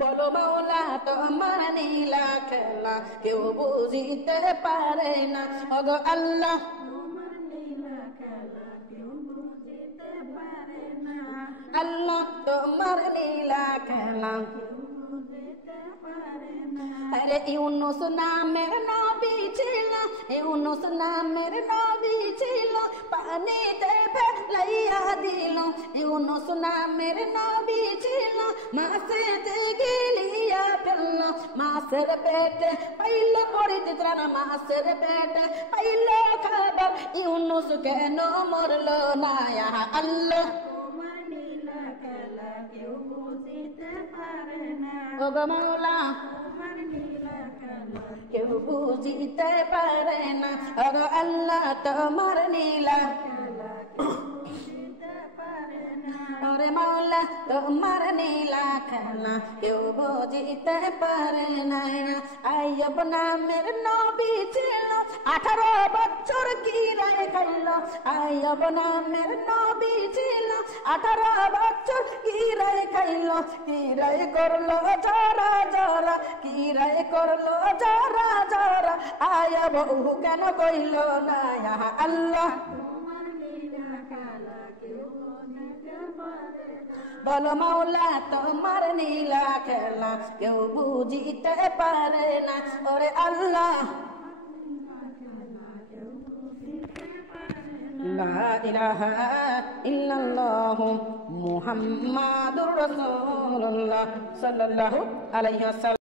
বলো মাওলা তোমার নীলা খেলা কেউ বুঝিতে পারে না ওগো আল্লাহ আল্লাহ তোমার নীলা খেলা আরে ইউনুস নামের নবী ছিল ইউনুস নামের নবী ছিল পানিতে ফেলাইয়া দিল ইউনুস নামের নবী ছিল মাছেতে গিলিয়া ফেলল মাছের পেটে পাইল পড়িতে ত্রাণ মাছের পেটে পাইল খাবার ইউনুস কেন মরল না আল্লাহ ওগো মাওলা কেউ বুঝিতে পারে না ওগো আল্লাহ তোমার নীলা ওরে মাওলা তোমার নীলা খেলা কেউ বুঝিতে পারে না আইয়ুব নামের নবী ছিল 18 বছর কিরায় খাইল আইয়ুব নামের নবী ছিল 18 বছর কিরায় খাইল কিরায় করলো জরা জরা কিরায় করলো জরা জরা আইয়ুব কেন কইল না আল্লাহ বলো মাওলা তোমার নীলা খেলা কেউ বুঝিতে পারে না ওরে আল্লাহ লা ইলাহা ইল্লাল্লাহ মুহাম্মাদুর রাসূলুল্লাহ সাল্লাল্লাহু আলাইহি ওয়াসাল্লাম